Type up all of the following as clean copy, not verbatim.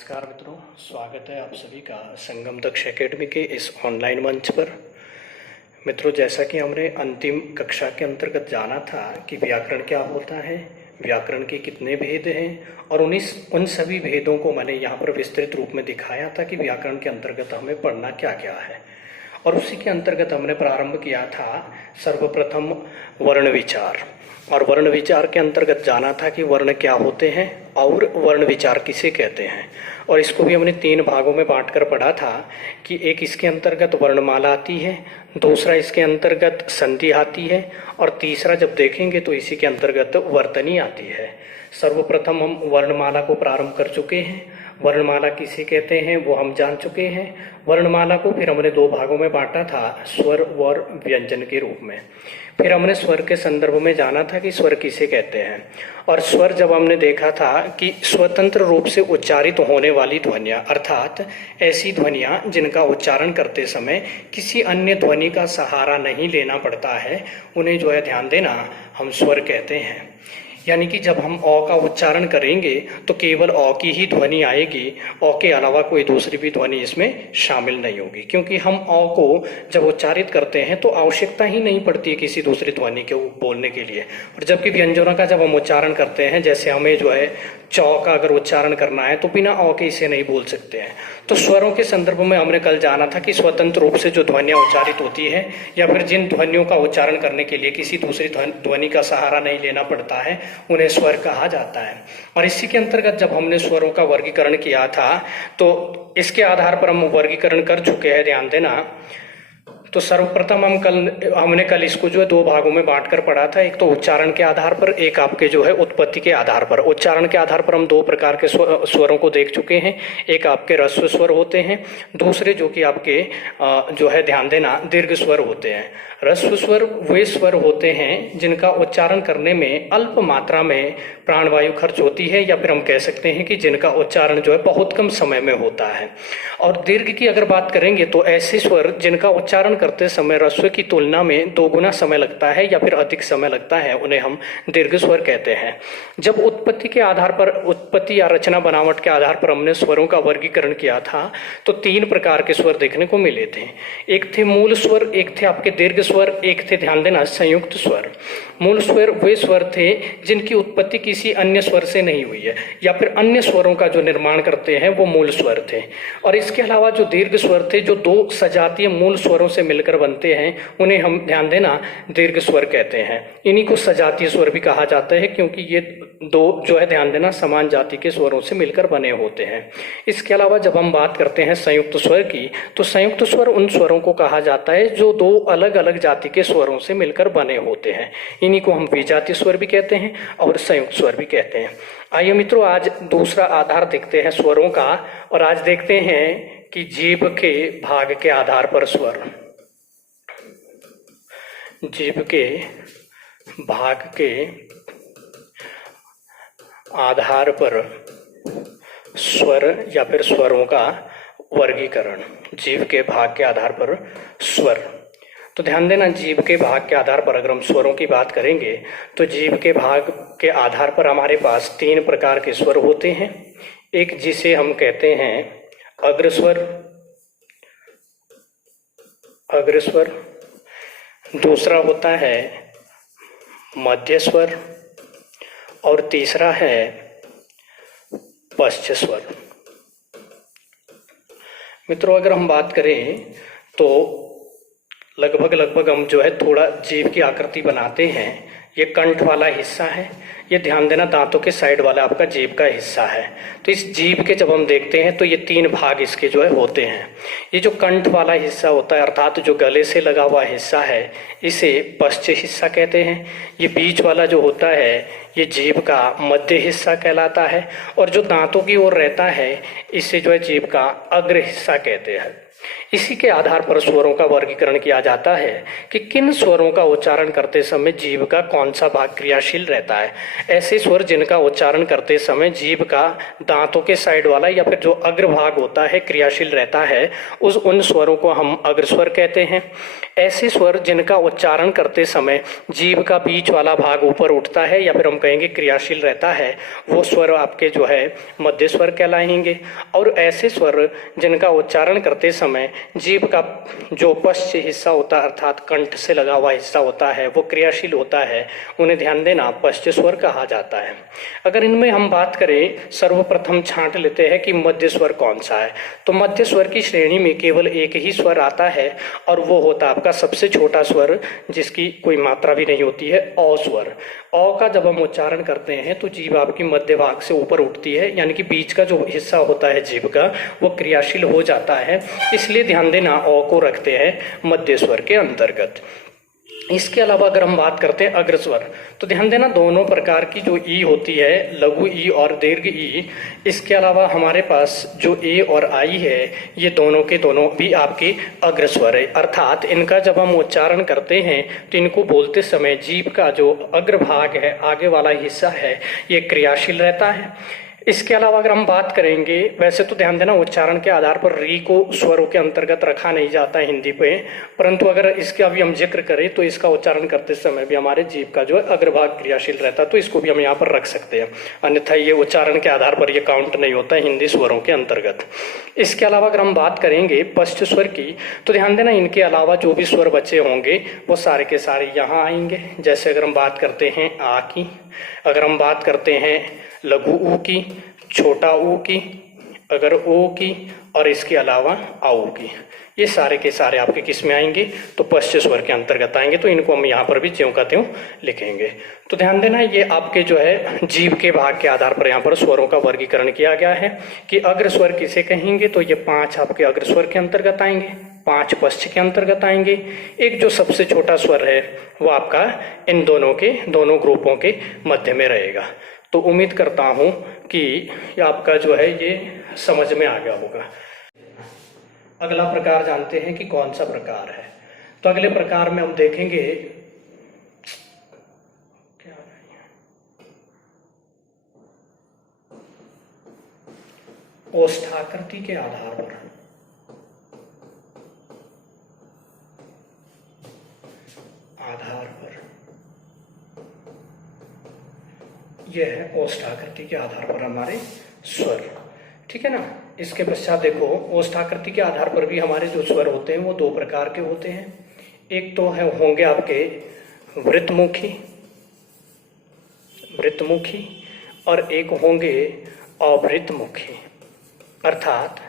नमस्कार मित्रों, स्वागत है आप सभी का संगम दक्ष एकेडमी के इस ऑनलाइन मंच पर। मित्रों, जैसा कि हमने अंतिम कक्षा के अंतर्गत जाना था कि व्याकरण क्या होता है, व्याकरण के कितने भेद हैं और उन सभी भेदों को मैंने यहाँ पर विस्तृत रूप में दिखाया था कि व्याकरण के अंतर्गत हमें पढ़ना क्या क्या है। और उसी के अंतर्गत हमने प्रारंभ किया था सर्वप्रथम वर्ण विचार, और वर्ण विचार के अंतर्गत जाना था कि वर्ण क्या होते हैं और वर्ण विचार किसे कहते हैं। और इसको भी हमने 3 भागों में बांटकर पढ़ा था कि एक इसके अंतर्गत वर्णमाला आती है, दूसरा इसके अंतर्गत संधि आती है और तीसरा जब देखेंगे तो इसी के अंतर्गत वर्तनी आती है। सर्वप्रथम हम वर्णमाला को प्रारंभ कर चुके हैं। वर्णमाला किसे कहते हैं वो हम जान चुके हैं। वर्णमाला को फिर हमने 2 भागों में बांटा था, स्वर और व्यंजन के रूप में। फिर हमने स्वर के संदर्भ में जाना था कि स्वर किसे कहते हैं। और स्वर जब हमने देखा था कि स्वतंत्र रूप से उच्चारित होने वाली ध्वनियाँ, अर्थात ऐसी ध्वनियाँ जिनका उच्चारण करते समय किसी अन्य ध्वनि का सहारा नहीं लेना पड़ता है, उन्हें जो है ध्यान देना हम स्वर कहते हैं। यानी कि जब हम अ का उच्चारण करेंगे तो केवल अ की ही ध्वनि आएगी, अ के अलावा कोई दूसरी भी ध्वनि इसमें शामिल नहीं होगी, क्योंकि हम अ को जब उच्चारित करते हैं तो आवश्यकता ही नहीं पड़ती है किसी दूसरी ध्वनि के बोलने के लिए। और जबकि व्यंजनों का जब हम उच्चारण करते हैं, जैसे हमें जो है च का अगर उच्चारण करना है तो बिना अ के इसे नहीं बोल सकते हैं। तो स्वरों के संदर्भ में हमने कल जाना था कि स्वतंत्र रूप से जो ध्वनियाँ उच्चारित होती है या फिर जिन ध्वनियों का उच्चारण करने के लिए किसी दूसरी ध्वनि का सहारा नहीं लेना पड़ता है, उन्हें स्वर कहा जाता है। और इसी के अंतर्गत जब हमने स्वरों का वर्गीकरण किया था तो इसके आधार पर हम वर्गीकरण कर चुके हैं, ध्यान देना। तो सर्वप्रथम हमने कल इसको जो है 2 भागों में बांटकर पढ़ा था। एक तो उच्चारण के आधार पर, एक आपके जो है उत्पत्ति के आधार पर। उच्चारण के आधार पर हम 2 प्रकार के स्वरों को देख चुके हैं। एक आपके ह्रस्व स्वर होते हैं, दूसरे जो कि आपके जो है ध्यान देना दीर्घ स्वर होते हैं। ह्रस्व स्वर वे स्वर होते हैं जिनका उच्चारण करने में अल्प मात्रा में प्राणवायु खर्च होती है, या फिर हम कह सकते हैं कि जिनका उच्चारण जो है बहुत कम समय में होता है। और दीर्घ की अगर बात करेंगे तो ऐसे स्वर जिनका उच्चारण करते समय ह्रस्व की तुलना में 2 गुना समय लगता है या फिर अधिक समय लगता है, उन्हें हम दीर्घ स्वर कहते हैं। जब उत्पत्ति के आधार पर, उत्पत्ति या रचना बनावट के आधार पर हमने स्वरों का वर्गीकरण किया था तो 3 प्रकार के स्वर देखने को मिले थे। एक थे मूल स्वर, एक थे आपके दीर्घ स्वर, एक थे ध्यान देना संयुक्त स्वर। मूल स्वर वे स्वर थे जिनकी उत्पत्ति किसी अन्य स्वर से नहीं हुई है, या फिर अन्य स्वरों का जो निर्माण करते हैं वो मूल स्वर थे। और इसके अलावा जो दीर्घ स्वर थे, जो 2 सजातीय मूल स्वरों से मिलकर बनते हैं, उन्हें हम ध्यान देना दीर्घ स्वर कहते हैं। इन्हीं को सजातीय स्वर भी कहा जाता है, क्योंकि ये 2 जो है ध्यान देना समान जाति के स्वरों से मिलकर बने होते हैं। इसके अलावा जब हम बात करते हैं संयुक्त स्वर की, तो संयुक्त स्वर उन स्वरों को कहा जाता है जो 2 अलग अलग जाति के स्वरों से मिलकर बने होते हैं। इन्हीं को हम विजातीय स्वर भी कहते हैं और संयुक्त स्वर भी कहते हैं। आइए मित्रों, आज दूसरा आधार देखते हैं स्वरों का, और आज देखते हैं कि जीभ के भाग के आधार पर स्वर। जीभ के भाग के आधार पर स्वर या फिर स्वरों का वर्गीकरण। जीभ के भाग के आधार पर स्वर। तो ध्यान देना, जीभ के भाग के आधार पर अगर हम स्वरों की बात करेंगे तो जीभ के भाग के आधार पर हमारे पास 3 प्रकार के स्वर होते हैं। एक जिसे हम कहते हैं अग्रस्वर, अग्रस्वर। दूसरा होता है मध्य स्वर और तीसरा है पश्च स्वर। मित्रों, अगर हम बात करें तो लगभग हम जो है थोड़ा जीभ की आकृति बनाते हैं। ये कंठ वाला हिस्सा है, ये ध्यान देना दांतों के साइड वाला आपका जीभ का हिस्सा है। तो इस जीभ के जब हम देखते हैं तो ये 3 भाग इसके जो है होते हैं। ये जो कंठ वाला हिस्सा होता है, अर्थात जो गले से लगा हुआ हिस्सा है, इसे पश्च हिस्सा कहते हैं। ये बीच वाला जो होता है ये जीभ का मध्य हिस्सा कहलाता है, और जो दांतों की ओर रहता है इसे जो है जीभ का अग्र हिस्सा कहते हैं। इसी के आधार पर स्वरों का वर्गीकरण किया जाता है कि किन स्वरों का उच्चारण करते समय जीभ का कौन सा भाग क्रियाशील रहता है। ऐसे स्वर जिनका उच्चारण करते समय जीभ का दांतों के साइड वाला या फिर जो अग्रभाग होता है क्रियाशील रहता है, उन स्वरों को हम अग्रस्वर कहते हैं। ऐसे स्वर जिनका उच्चारण करते समय जीभ का बीच वाला भाग ऊपर उठता है या फिर हम कहेंगे क्रियाशील रहता है, वो स्वर आपके जो है मध्य स्वर कहलाएंगे। और ऐसे स्वर जिनका उच्चारण करते समय जीभ का जो पश्च हिस्सा होता है अर्थात कंठ से लगा हुआ हिस्सा होता है वो क्रियाशील होता है, उन्हें ध्यान देना पश्च स्वर कहा जाता है। अगर इनमें हम बात करें, सर्वप्रथम छांट लेते हैं कि मध्य स्वर कौन सा है, तो मध्य स्वर की श्रेणी में केवल एक ही स्वर आता है और वो होता है आपका सबसे छोटा स्वर, जिसकी कोई मात्रा भी नहीं होती है, अ स्वर। अ का जब हम उच्चारण करते हैं तो जीभ आपकी मध्य भाग से ऊपर उठती है, यानी कि बीच का जो हिस्सा होता है जीभ का वो क्रियाशील हो जाता है, इसलिए ध्यान देना अ को रखते हैं मध्य स्वर के अंतर्गत। इसके अलावा अगर हम बात करते हैं अग्रस्वर, तो ध्यान देना दोनों प्रकार की जो ई होती है, लघु ई और दीर्घ ई, इसके अलावा हमारे पास जो ए और आई है, ये दोनों के दोनों भी आपके अग्रस्वर है। अर्थात इनका जब हम उच्चारण करते हैं तो इनको बोलते समय जीभ का जो अग्रभाग है, आगे वाला हिस्सा है, ये क्रियाशील रहता है। इसके अलावा अगर हम बात करेंगे, वैसे तो ध्यान देना उच्चारण के आधार पर री को स्वरों के अंतर्गत रखा नहीं जाता है हिंदी पे, परंतु अगर इसका भी हम जिक्र करें तो इसका उच्चारण करते समय भी हमारे जीभ का जो है अग्रभाग क्रियाशील रहता है, तो इसको भी हम यहाँ पर रख सकते हैं। अन्यथा ये उच्चारण के आधार पर ये काउंट नहीं होता है हिंदी स्वरों के अंतर्गत। इसके अलावा अगर हम बात करेंगे पश्च स्वर की, तो ध्यान देना इनके अलावा जो भी स्वर बचे होंगे वो सारे के सारे यहाँ आएंगे। जैसे अगर हम बात करते हैं आ की, अगर हम बात करते हैं लघु ऊ की, छोटा ऊ की, अगर ओ की, और इसके अलावा आऊ की, ये सारे के सारे आपके किस में आएंगे, तो पश्च स्वर के अंतर्गत आएंगे। तो इनको हम यहाँ पर भी ज्यों का त्यों लिखेंगे। तो ध्यान देना ये आपके जो है जीभ के भाग के आधार पर यहाँ पर स्वरों का वर्गीकरण किया गया है कि अग्र स्वर किसे कहेंगे, तो ये 5 आपके अग्र स्वर के अंतर्गत आएंगे, 5 पश्च के अंतर्गत आएंगे। एक जो सबसे छोटा स्वर है वो आपका इन दोनों ग्रुपों के मध्य में रहेगा। तो उम्मीद करता हूँ कि आपका जो है ये समझ में आ गया होगा। अगला प्रकार जानते हैं कि कौन सा प्रकार है। तो अगले प्रकार में हम देखेंगे क्या ओष्ठाकृति के आधार पर, यह है ओष्ठाकृति के आधार पर हमारे स्वर, ठीक है ना। इसके पश्चात देखो ओष्ठाकृति के आधार पर भी हमारे जो स्वर होते हैं वो 2 प्रकार के होते हैं। एक तो है होंगे आपके वृत्तमुखी और एक होंगे अवृत्तमुखी। अर्थात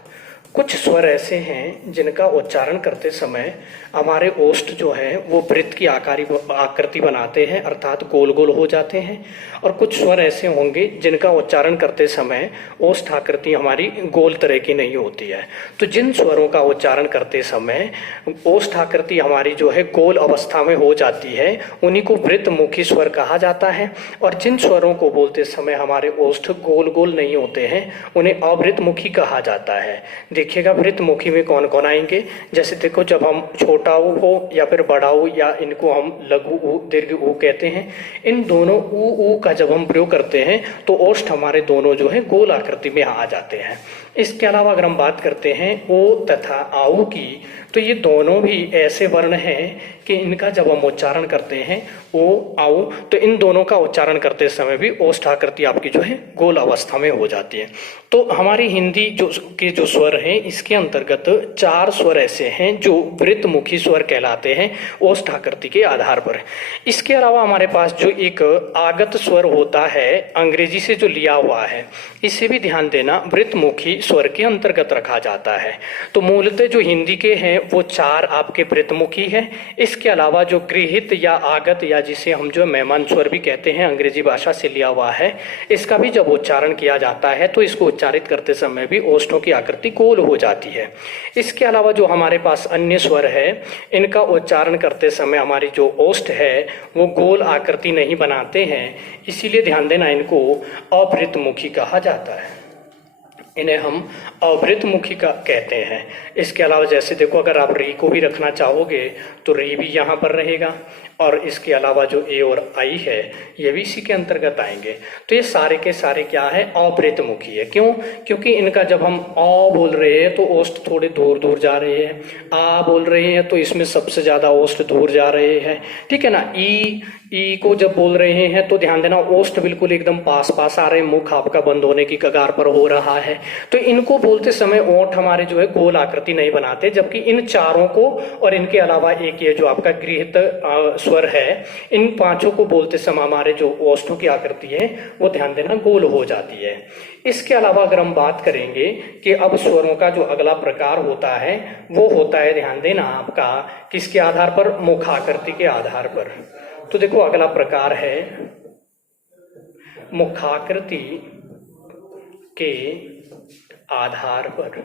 कुछ स्वर ऐसे हैं जिनका उच्चारण करते समय हमारे ओष्ठ जो है वो वृत्त की आकृति बनाते हैं, अर्थात गोल गोल हो जाते हैं। और कुछ स्वर ऐसे होंगे जिनका उच्चारण करते समय ओष्ठ आकृति हमारी गोल तरह की नहीं होती है। तो जिन स्वरों का उच्चारण करते समय ओष्ठ आकृति हमारी जो है गोल अवस्था में हो जाती है, उन्हीं को वृत्तमुखी स्वर कहा जाता है। और जिन स्वरों को बोलते समय हमारे ओष्ठ गोल गोल नहीं होते हैं, उन्हें अवृत्तमुखी कहा जाता है। देखिएगा वृत्तमुखी में कौन कौन आएंगे, जैसे देखो जब हम छोटा ऊ हो या फिर बड़ा ऊ, या इनको हम लघु ऊ दीर्घ ऊ कहते हैं, इन दोनों ऊ का जब हम प्रयोग करते हैं तो ओष्ठ हमारे दोनों जो है गोल आकृति में आ जाते हैं। इसके अलावा अगर हम बात करते हैं ओ तथा आऊ की, तो ये दोनों भी ऐसे वर्ण हैं कि इनका जब हम उच्चारण करते हैं ओ आऊ, तो इन दोनों का उच्चारण करते समय भी ओष्ठ आकृति आपकी जो है गोल अवस्था में हो जाती है। तो हमारी हिंदी जो स्वर हैं इसके अंतर्गत 4 स्वर ऐसे हैं जो वृत्तमुखी स्वर कहलाते हैं ओष्ठ आकृति के आधार पर। इसके अलावा हमारे पास जो एक आगत स्वर होता है अंग्रेजी से जो लिया हुआ है, इसे भी ध्यान देना वृत्तमुखी स्वर के अंतर्गत रखा जाता है। तो मूलतः जो हिंदी के हैं वो 4 आपके वृत्तमुखी है। इसके अलावा जो गृहित या आगत या जिसे हम जो मेहमान स्वर भी कहते हैं अंग्रेजी भाषा से लिया हुआ है, इसका भी जब उच्चारण किया जाता है तो इसको उच्चारित करते समय भी ओष्ठों की आकृति गोल हो जाती है। इसके अलावा जो हमारे पास अन्य स्वर है, इनका उच्चारण करते समय हमारी जो ओष्ठ है वो गोल आकृति नहीं बनाते हैं, इसीलिए ध्यान देना इनको अवृत्तमुखी कहा जाता है। इन्हें हम अवृत मुखी का कहते हैं। इसके अलावा जैसे देखो, अगर आप री को भी रखना चाहोगे तो री भी यहाँ पर रहेगा, और इसके अलावा जो ए और आई है ये भी इसी के अंतर्गत आएंगे। तो ये सारे के सारे क्या है, अवृत मुखी है। क्यों? क्योंकि इनका जब हम अ बोल रहे हैं तो ओष्ठ थोड़े दूर दूर जा रहे हैं, आ बोल रहे हैं तो इसमें सबसे ज्यादा ओष्ठ दूर जा रहे हैं, ठीक है ना। ई को जब बोल रहे हैं तो ध्यान देना, ओष्ठ बिल्कुल एकदम पास पास आ रहे हैं, मुख आपका बंद होने की कगार पर हो रहा है। तो इनको बोलते समय ओंठ हमारे जो है गोल आकृति नहीं बनाते, जबकि इन चारों को और इनके अलावा एक ये जो आपका गृहीत स्वर है, इन पांचों को बोलते समय हमारे जो ओष्ठों की आकृति है वो ध्यान देना गोल हो जाती है। इसके अलावा अगर हम बात करेंगे कि अब स्वरों का जो अगला प्रकार होता है वो होता है, ध्यान देना आपका किसके आधार पर, मुखाकृति के आधार पर। तो देखो अगला प्रकार है मुखाकृति के आधार पर।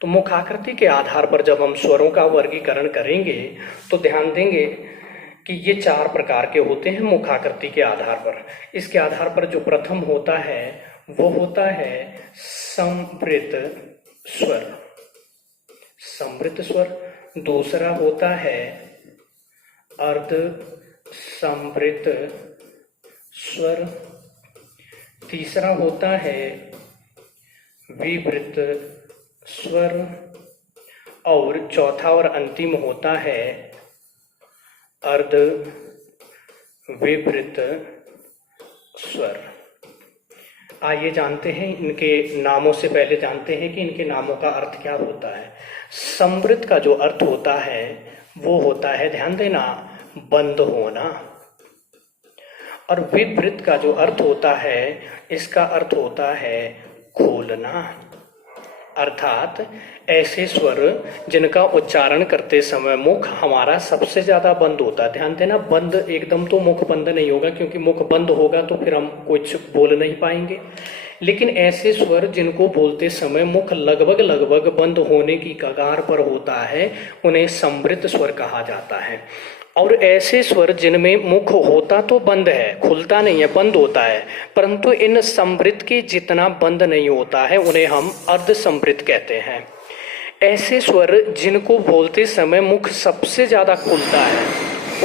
तो मुखाकृति के आधार पर जब हम स्वरों का वर्गीकरण करेंगे तो ध्यान देंगे कि ये चार प्रकार के होते हैं मुखाकृति के आधार पर। इसके आधार पर जो प्रथम होता है वो होता है संवृत स्वर, संवृत स्वर। दूसरा होता है अर्ध संवृत स्वर। तीसरा होता है विवृत स्वर, और चौथा और अंतिम होता है अर्ध विवृत स्वर। आइए जानते हैं इनके नामों से पहले जानते हैं कि इनके नामों का अर्थ क्या होता है। संवृत का जो अर्थ होता है वो होता है, ध्यान देना, बंद होना। और विवृत का जो अर्थ होता है इसका अर्थ होता है खोलना। अर्थात ऐसे स्वर जिनका उच्चारण करते समय मुख हमारा सबसे ज्यादा बंद होता है। ध्यान देना, बंद एकदम तो मुख बंद नहीं होगा, क्योंकि मुख बंद होगा तो फिर हम कुछ बोल नहीं पाएंगे। लेकिन ऐसे स्वर जिनको बोलते समय मुख लगभग लगभग बंद होने की कगार पर होता है उन्हें संवृत स्वर कहा जाता है। और ऐसे स्वर जिनमें मुख होता तो बंद है, खुलता नहीं है, बंद होता है, परंतु इन संवृत के जितना बंद नहीं होता है उन्हें हम अर्ध संवृत कहते हैं। ऐसे स्वर जिनको बोलते समय मुख सबसे ज्यादा खुलता है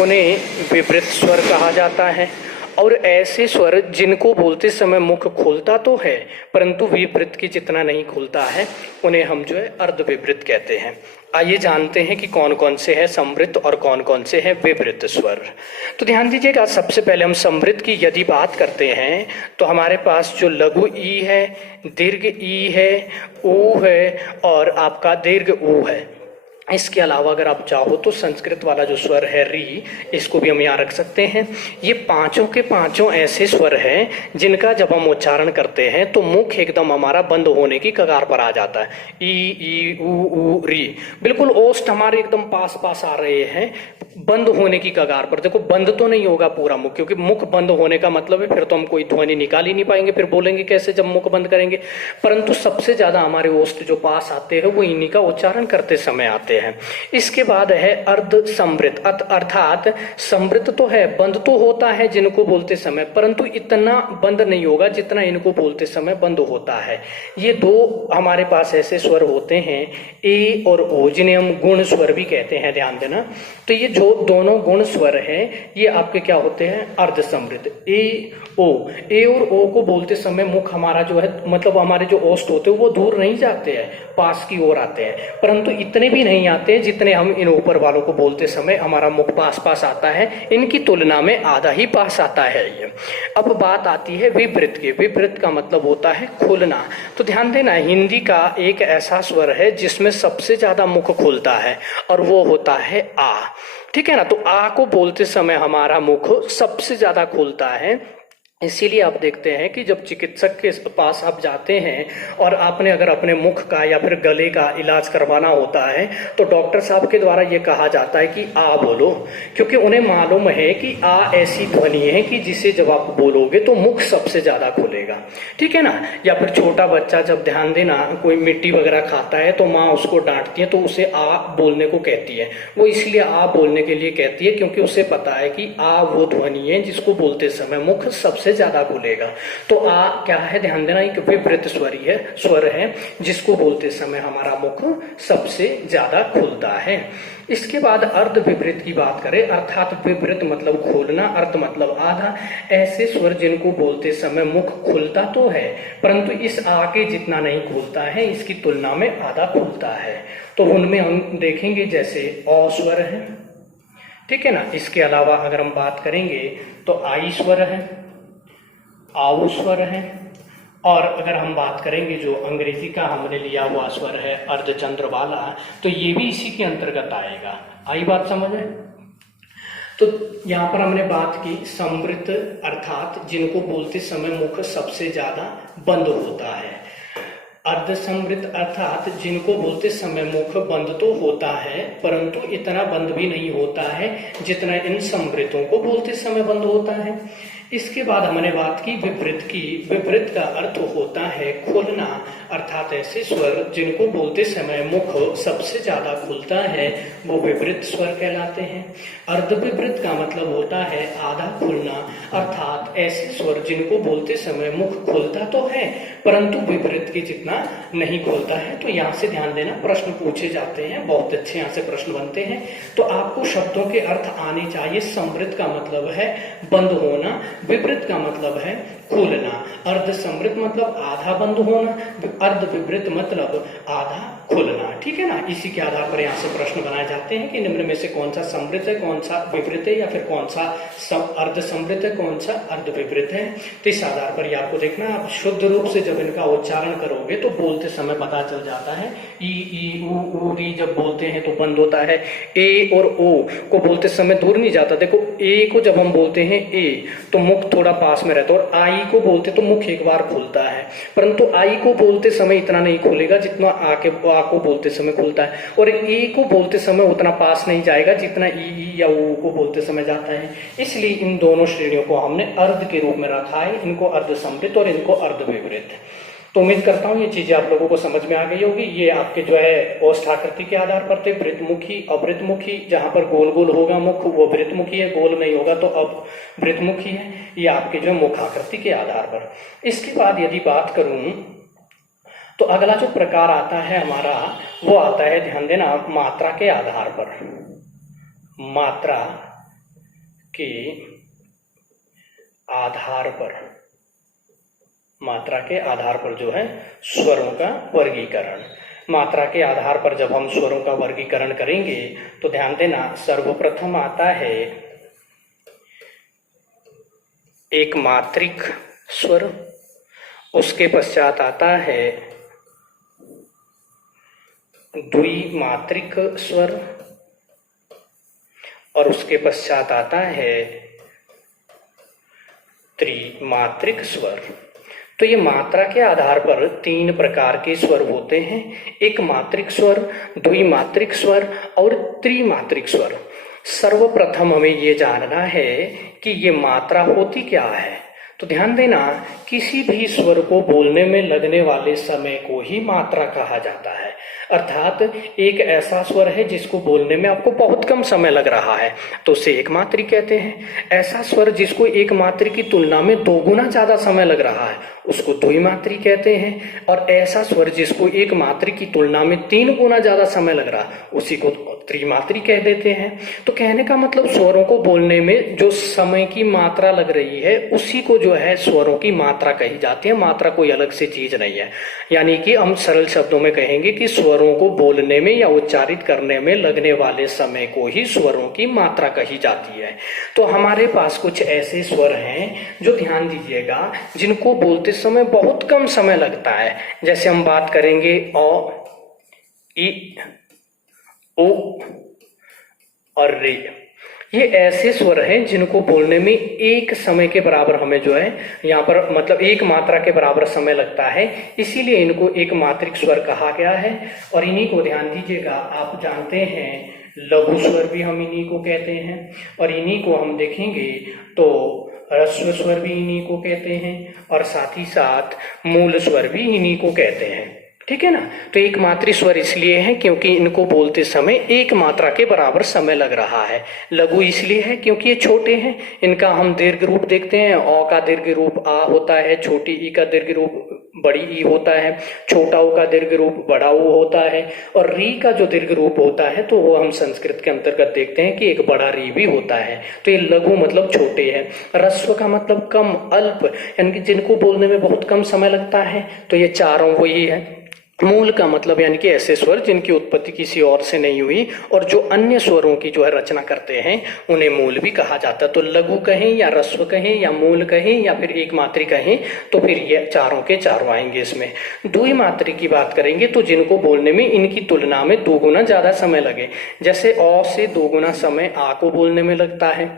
उन्हें विवृत स्वर कहा जाता है। और ऐसे स्वर जिनको बोलते समय मुख खुलता तो है परंतु विवृत के जितना नहीं खुलता है उन्हें हम जो है अर्धविवृत कहते हैं। आइए जानते हैं कि कौन कौन से है संवृत और कौन कौन से है विवृत स्वर। तो ध्यान दीजिएगा, सबसे पहले हम संवृत की यदि बात करते हैं तो हमारे पास जो लघु ई है, दीर्घ ई है, ऊ है और आपका दीर्घ ऊ है। इसके अलावा अगर आप चाहो तो संस्कृत वाला जो स्वर है री, इसको भी हम यहाँ रख सकते हैं। ये पांचों के पांचों ऐसे स्वर हैं जिनका जब हम उच्चारण करते हैं तो मुख एकदम हमारा बंद होने की कगार पर आ जाता है। ई ऊ री, बिल्कुल ओष्ठ हमारे एकदम पास पास आ रहे हैं बंद होने की कगार पर। देखो बंद तो नहीं होगा पूरा मुख, क्योंकि मुख बंद होने का मतलब है फिर तो हम कोई ध्वनि निकाल ही नहीं पाएंगे, फिर बोलेंगे कैसे जब मुख बंद करेंगे। परंतु सबसे ज्यादा हमारे ओष्ठ जो पास आते हैं वो इन्हीं का उच्चारण करते समय आते हैं। इसके बाद है अर्ध संवृत, अर्थात संवृत तो है, बंद तो होता है जिनको बोलते समय, परंतु इतना बंद नहीं होगा जितना इनको बोलते समय बंद होता है। ये दो हमारे पास ऐसे स्वर होते हैं ए और ओ, जिन्हें हम गुण स्वर भी कहते हैं, ध्यान देना। तो ये जो दोनों गुण स्वर हैं ये आपके क्या होते हैं, अर्ध संवृत। ए और ओ को बोलते समय मुख हमारा जो है, मतलब हमारे जो ओष्ठ होते हैं वो दूर नहीं जाते हैं, पास की ओर आते हैं, परंतु इतने भी नहीं आते हैं जितने हम इन ऊपर वालों को बोलते समय हमारा मुख पास पास आता है। इनकी तुलना में आधा ही पास आता है ये। अब बात आती है विवृत की। विवृत का मतलब होता है खुलना। तो ध्यान देना, हिंदी का एक ऐसा स्वर है जिसमें सबसे ज्यादा मुख खुलता है और वो होता है आ, ठीक है ना। तो आ को बोलते समय हमारा मुख सबसे ज्यादा खुलता है। इसीलिए आप देखते हैं कि जब चिकित्सक के पास आप जाते हैं और आपने अगर अपने मुख का या फिर गले का इलाज करवाना होता है तो डॉक्टर साहब के द्वारा ये कहा जाता है कि आ बोलो, क्योंकि उन्हें मालूम है कि आ ऐसी ध्वनि है कि जिसे जब आप बोलोगे तो मुख सबसे ज्यादा खुलेगा, ठीक है ना। या फिर छोटा बच्चा जब, ध्यान देना, कोई मिट्टी वगैरह खाता है तो माँ उसको डांटती है तो उसे आ बोलने को कहती है। वो इसलिए आ बोलने के लिए कहती है क्योंकि उसे पता है कि आ वो ध्वनि है जिसको बोलते समय मुख सबसे सबसे ज्यादा खुलेगा। तो आ क्या है, ध्यान देना, एक विवृत स्वर है जिसको बोलते समय हमारा मुख सबसे ज्यादा खुलता है। इसके बाद अर्ध विवृत की बात करें, अर्थात विवृत मतलब खोलना, अर्ध मतलब आधा, ऐसे स्वर जिनको बोलते समय मुख खुलता तो है परंतु इस आ के जितना नहीं खुलता है, इसकी तुलना में आधा खुलता है। तो उनमें हम देखेंगे जैसे अ स्वर है, ठीक है ना। इसके अलावा अगर हम बात करेंगे तो आई स्वर है, आउ स्वर है, और अगर हम बात करेंगे जो अंग्रेजी का हमने लिया हुआ स्वर है अर्धचंद्र वाला, तो ये भी इसी के अंतर्गत आएगा। आई बात समझ है। तो यहाँ पर हमने बात की संवृत अर्थात जिनको बोलते समय मुख सबसे ज्यादा बंद होता है। अर्धसंवृत अर्थात जिनको बोलते समय मुख बंद तो होता है परंतु इतना बंद भी नहीं होता है जितना इन संवृतों को बोलते समय बंद होता है। इसके बाद हमने बात की विवृत की। विवृत का अर्थ होता है खोलना, अर्थात ऐसे स्वर जिनको बोलते समय मुख सबसे ज्यादा खुलता है वो विवृत स्वर कहलाते हैं। अर्धविवृत का मतलब होता है आधा खुलना, अर्थात ऐसे स्वर जिनको बोलते समय मुख खुलता तो है परंतु विवृत के जितना नहीं खुलता है। तो यहाँ से ध्यान देना, प्रश्न पूछे जाते हैं, बहुत अच्छे यहाँ से प्रश्न बनते हैं। तो आपको शब्दों के अर्थ आने चाहिए। संवृत का मतलब है बंद होना, विवृत का मतलब है खोलना, अर्धसंवृत मतलब आधा बंद होना, अर्धविवृत मतलब आधा खुलना, ठीक है ना। इसी के आधार पर यहाँ से प्रश्न बनाए जाते हैं कि निम्न में से कौन सा संवृत है, कौन सा विवृत है, या फिर कौन सा अर्धसंवृत है, कौन सा अर्धविवृत है। तो इस आधार पर आपको देखना, आप शुद्ध रूप से जब इनका उच्चारण करोगे तो बोलते समय पता चल जाता है। ई ऊ री जब बोलते हैं तो बंद होता है। ए और ओ को बोलते समय दूर नहीं जाता। देखो ए को जब हम बोलते हैं ए तो मुख थोड़ा पास में रहता है, और आई को बोलते तो मुख एक बार खुलता है, परंतु आई को बोलते समय इतना नहीं खुलेगा जितना आ को बोलते समय खुलता है, और ए को बोलते समय उतना पास नहीं जाएगा जितना ई या ऊ को बोलते समय जाता है। इसलिए इन दोनों श्रेणियों को हमने अर्ध के रूप में रखा है, इनको अर्धसंवृत और इनको अर्धविवृत। तो उम्मीद करता हूँ ये चीजें आप लोगों को समझ में आ गई होगी। ये आपके जो है औष्ठ आकृति के आधार पर थे, वृत्तमुखी, अवृतमुखी, जहां पर गोल गोल होगा मुख वो वृत्तमुखी है, गोल नहीं होगा तो अब वृत्तमुखी है। ये आपके जो मुख आकृति के आधार पर। इसके बाद यदि बात करूं तो अगला जो प्रकार आता है हमारा वो आता है, ध्यान देना, मात्रा के आधार पर। मात्रा के आधार पर, मात्रा के आधार पर जो है स्वरों का वर्गीकरण। मात्रा के आधार पर जब हम स्वरों का वर्गीकरण करेंगे तो ध्यान देना, सर्वप्रथम आता है एक मात्रिक स्वर, उसके पश्चात आता है द्विमात्रिक स्वर, और उसके पश्चात आता है त्रिमात्रिक स्वर। तो ये मात्रा के आधार पर तीन प्रकार के स्वर होते हैं, एक मात्रिक स्वर, द्विमात्रिक स्वर और त्रिमात्रिक स्वर। सर्वप्रथम हमें ये जानना है कि ये मात्रा होती क्या है। तो ध्यान देना, किसी भी स्वर को बोलने में लगने वाले समय को ही मात्रा कहा जाता है। अर्थात एक ऐसा स्वर है जिसको बोलने में आपको बहुत कम समय लग रहा है तो उसे एक मात्रा कहते हैं। ऐसा स्वर जिसको एक मात्रा की तुलना में 2 गुना ज्यादा समय लग रहा है उसको द्विमात्री कहते हैं, और ऐसा स्वर जिसको एक मात्रा की तुलना में 3 गुना ज्यादा समय लग रहा है उसी को त्रिमात्री कह देते हैं। तो कहने का मतलब स्वरों को बोलने में जो समय की मात्रा लग रही है उसी को जो है स्वरों की मात्रा कही जाती है। मात्रा कोई अलग से चीज नहीं है। यानी कि हम सरल शब्दों में कहेंगे कि स्वरों को बोलने में या उच्चारित करने में लगने वाले समय को ही स्वरों की मात्रा कही जाती है। तो हमारे पास कुछ ऐसे स्वर हैं जो ध्यान दीजिएगा जिनको बोलते समय बहुत कम समय लगता है। जैसे हम बात करेंगे अ, इ, ओ और रे। ये ऐसे स्वर हैं जिनको बोलने में एक समय के बराबर हमें जो है यहाँ पर मतलब एक मात्रा के बराबर समय लगता है, इसीलिए इनको एक मात्रिक स्वर कहा गया है। और इन्हीं को ध्यान दीजिएगा, आप जानते हैं लघु स्वर भी हम इन्हीं को कहते हैं, और इन्हीं को हम देखेंगे तो ह्रस्व स्वर भी इन्हीं को कहते हैं, और साथ ही साथ मूल स्वर भी इन्हीं को कहते हैं। ठीक है ना। तो एक मात्री स्वर इसलिए है क्योंकि इनको बोलते समय एक मात्रा के बराबर समय लग रहा है। लघु इसलिए है क्योंकि ये छोटे हैं। इनका हम दीर्घ रूप देखते हैं, अ का दीर्घ रूप आ होता है, छोटी ई का दीर्घ रूप बड़ी ई होता है, छोटा ऊ का दीर्घ रूप बड़ा ऊ होता है, और री का जो दीर्घ रूप होता है तो वो हम संस्कृत के अंतर्गत देखते हैं कि एक बड़ा री भी होता है। तो ये लघु मतलब छोटे हैं। ह्रस्व का मतलब कम, अल्प, यानी कि जिनको बोलने में बहुत कम समय लगता है। तो ये चारों वही है। मूल का मतलब यानी कि ऐसे स्वर जिनकी उत्पत्ति किसी और से नहीं हुई और जो अन्य स्वरों की जो है रचना करते हैं उन्हें मूल भी कहा जाता है। तो लघु कहें या ह्रस्व कहें या मूल कहें या फिर एक मात्री कहें तो फिर ये चारों के चारों आएंगे इसमें। द्विमात्री की बात करेंगे तो जिनको बोलने में इनकी तुलना में 2 गुना ज्यादा समय लगे। जैसे अ से 2 गुना समय आ को बोलने में लगता है,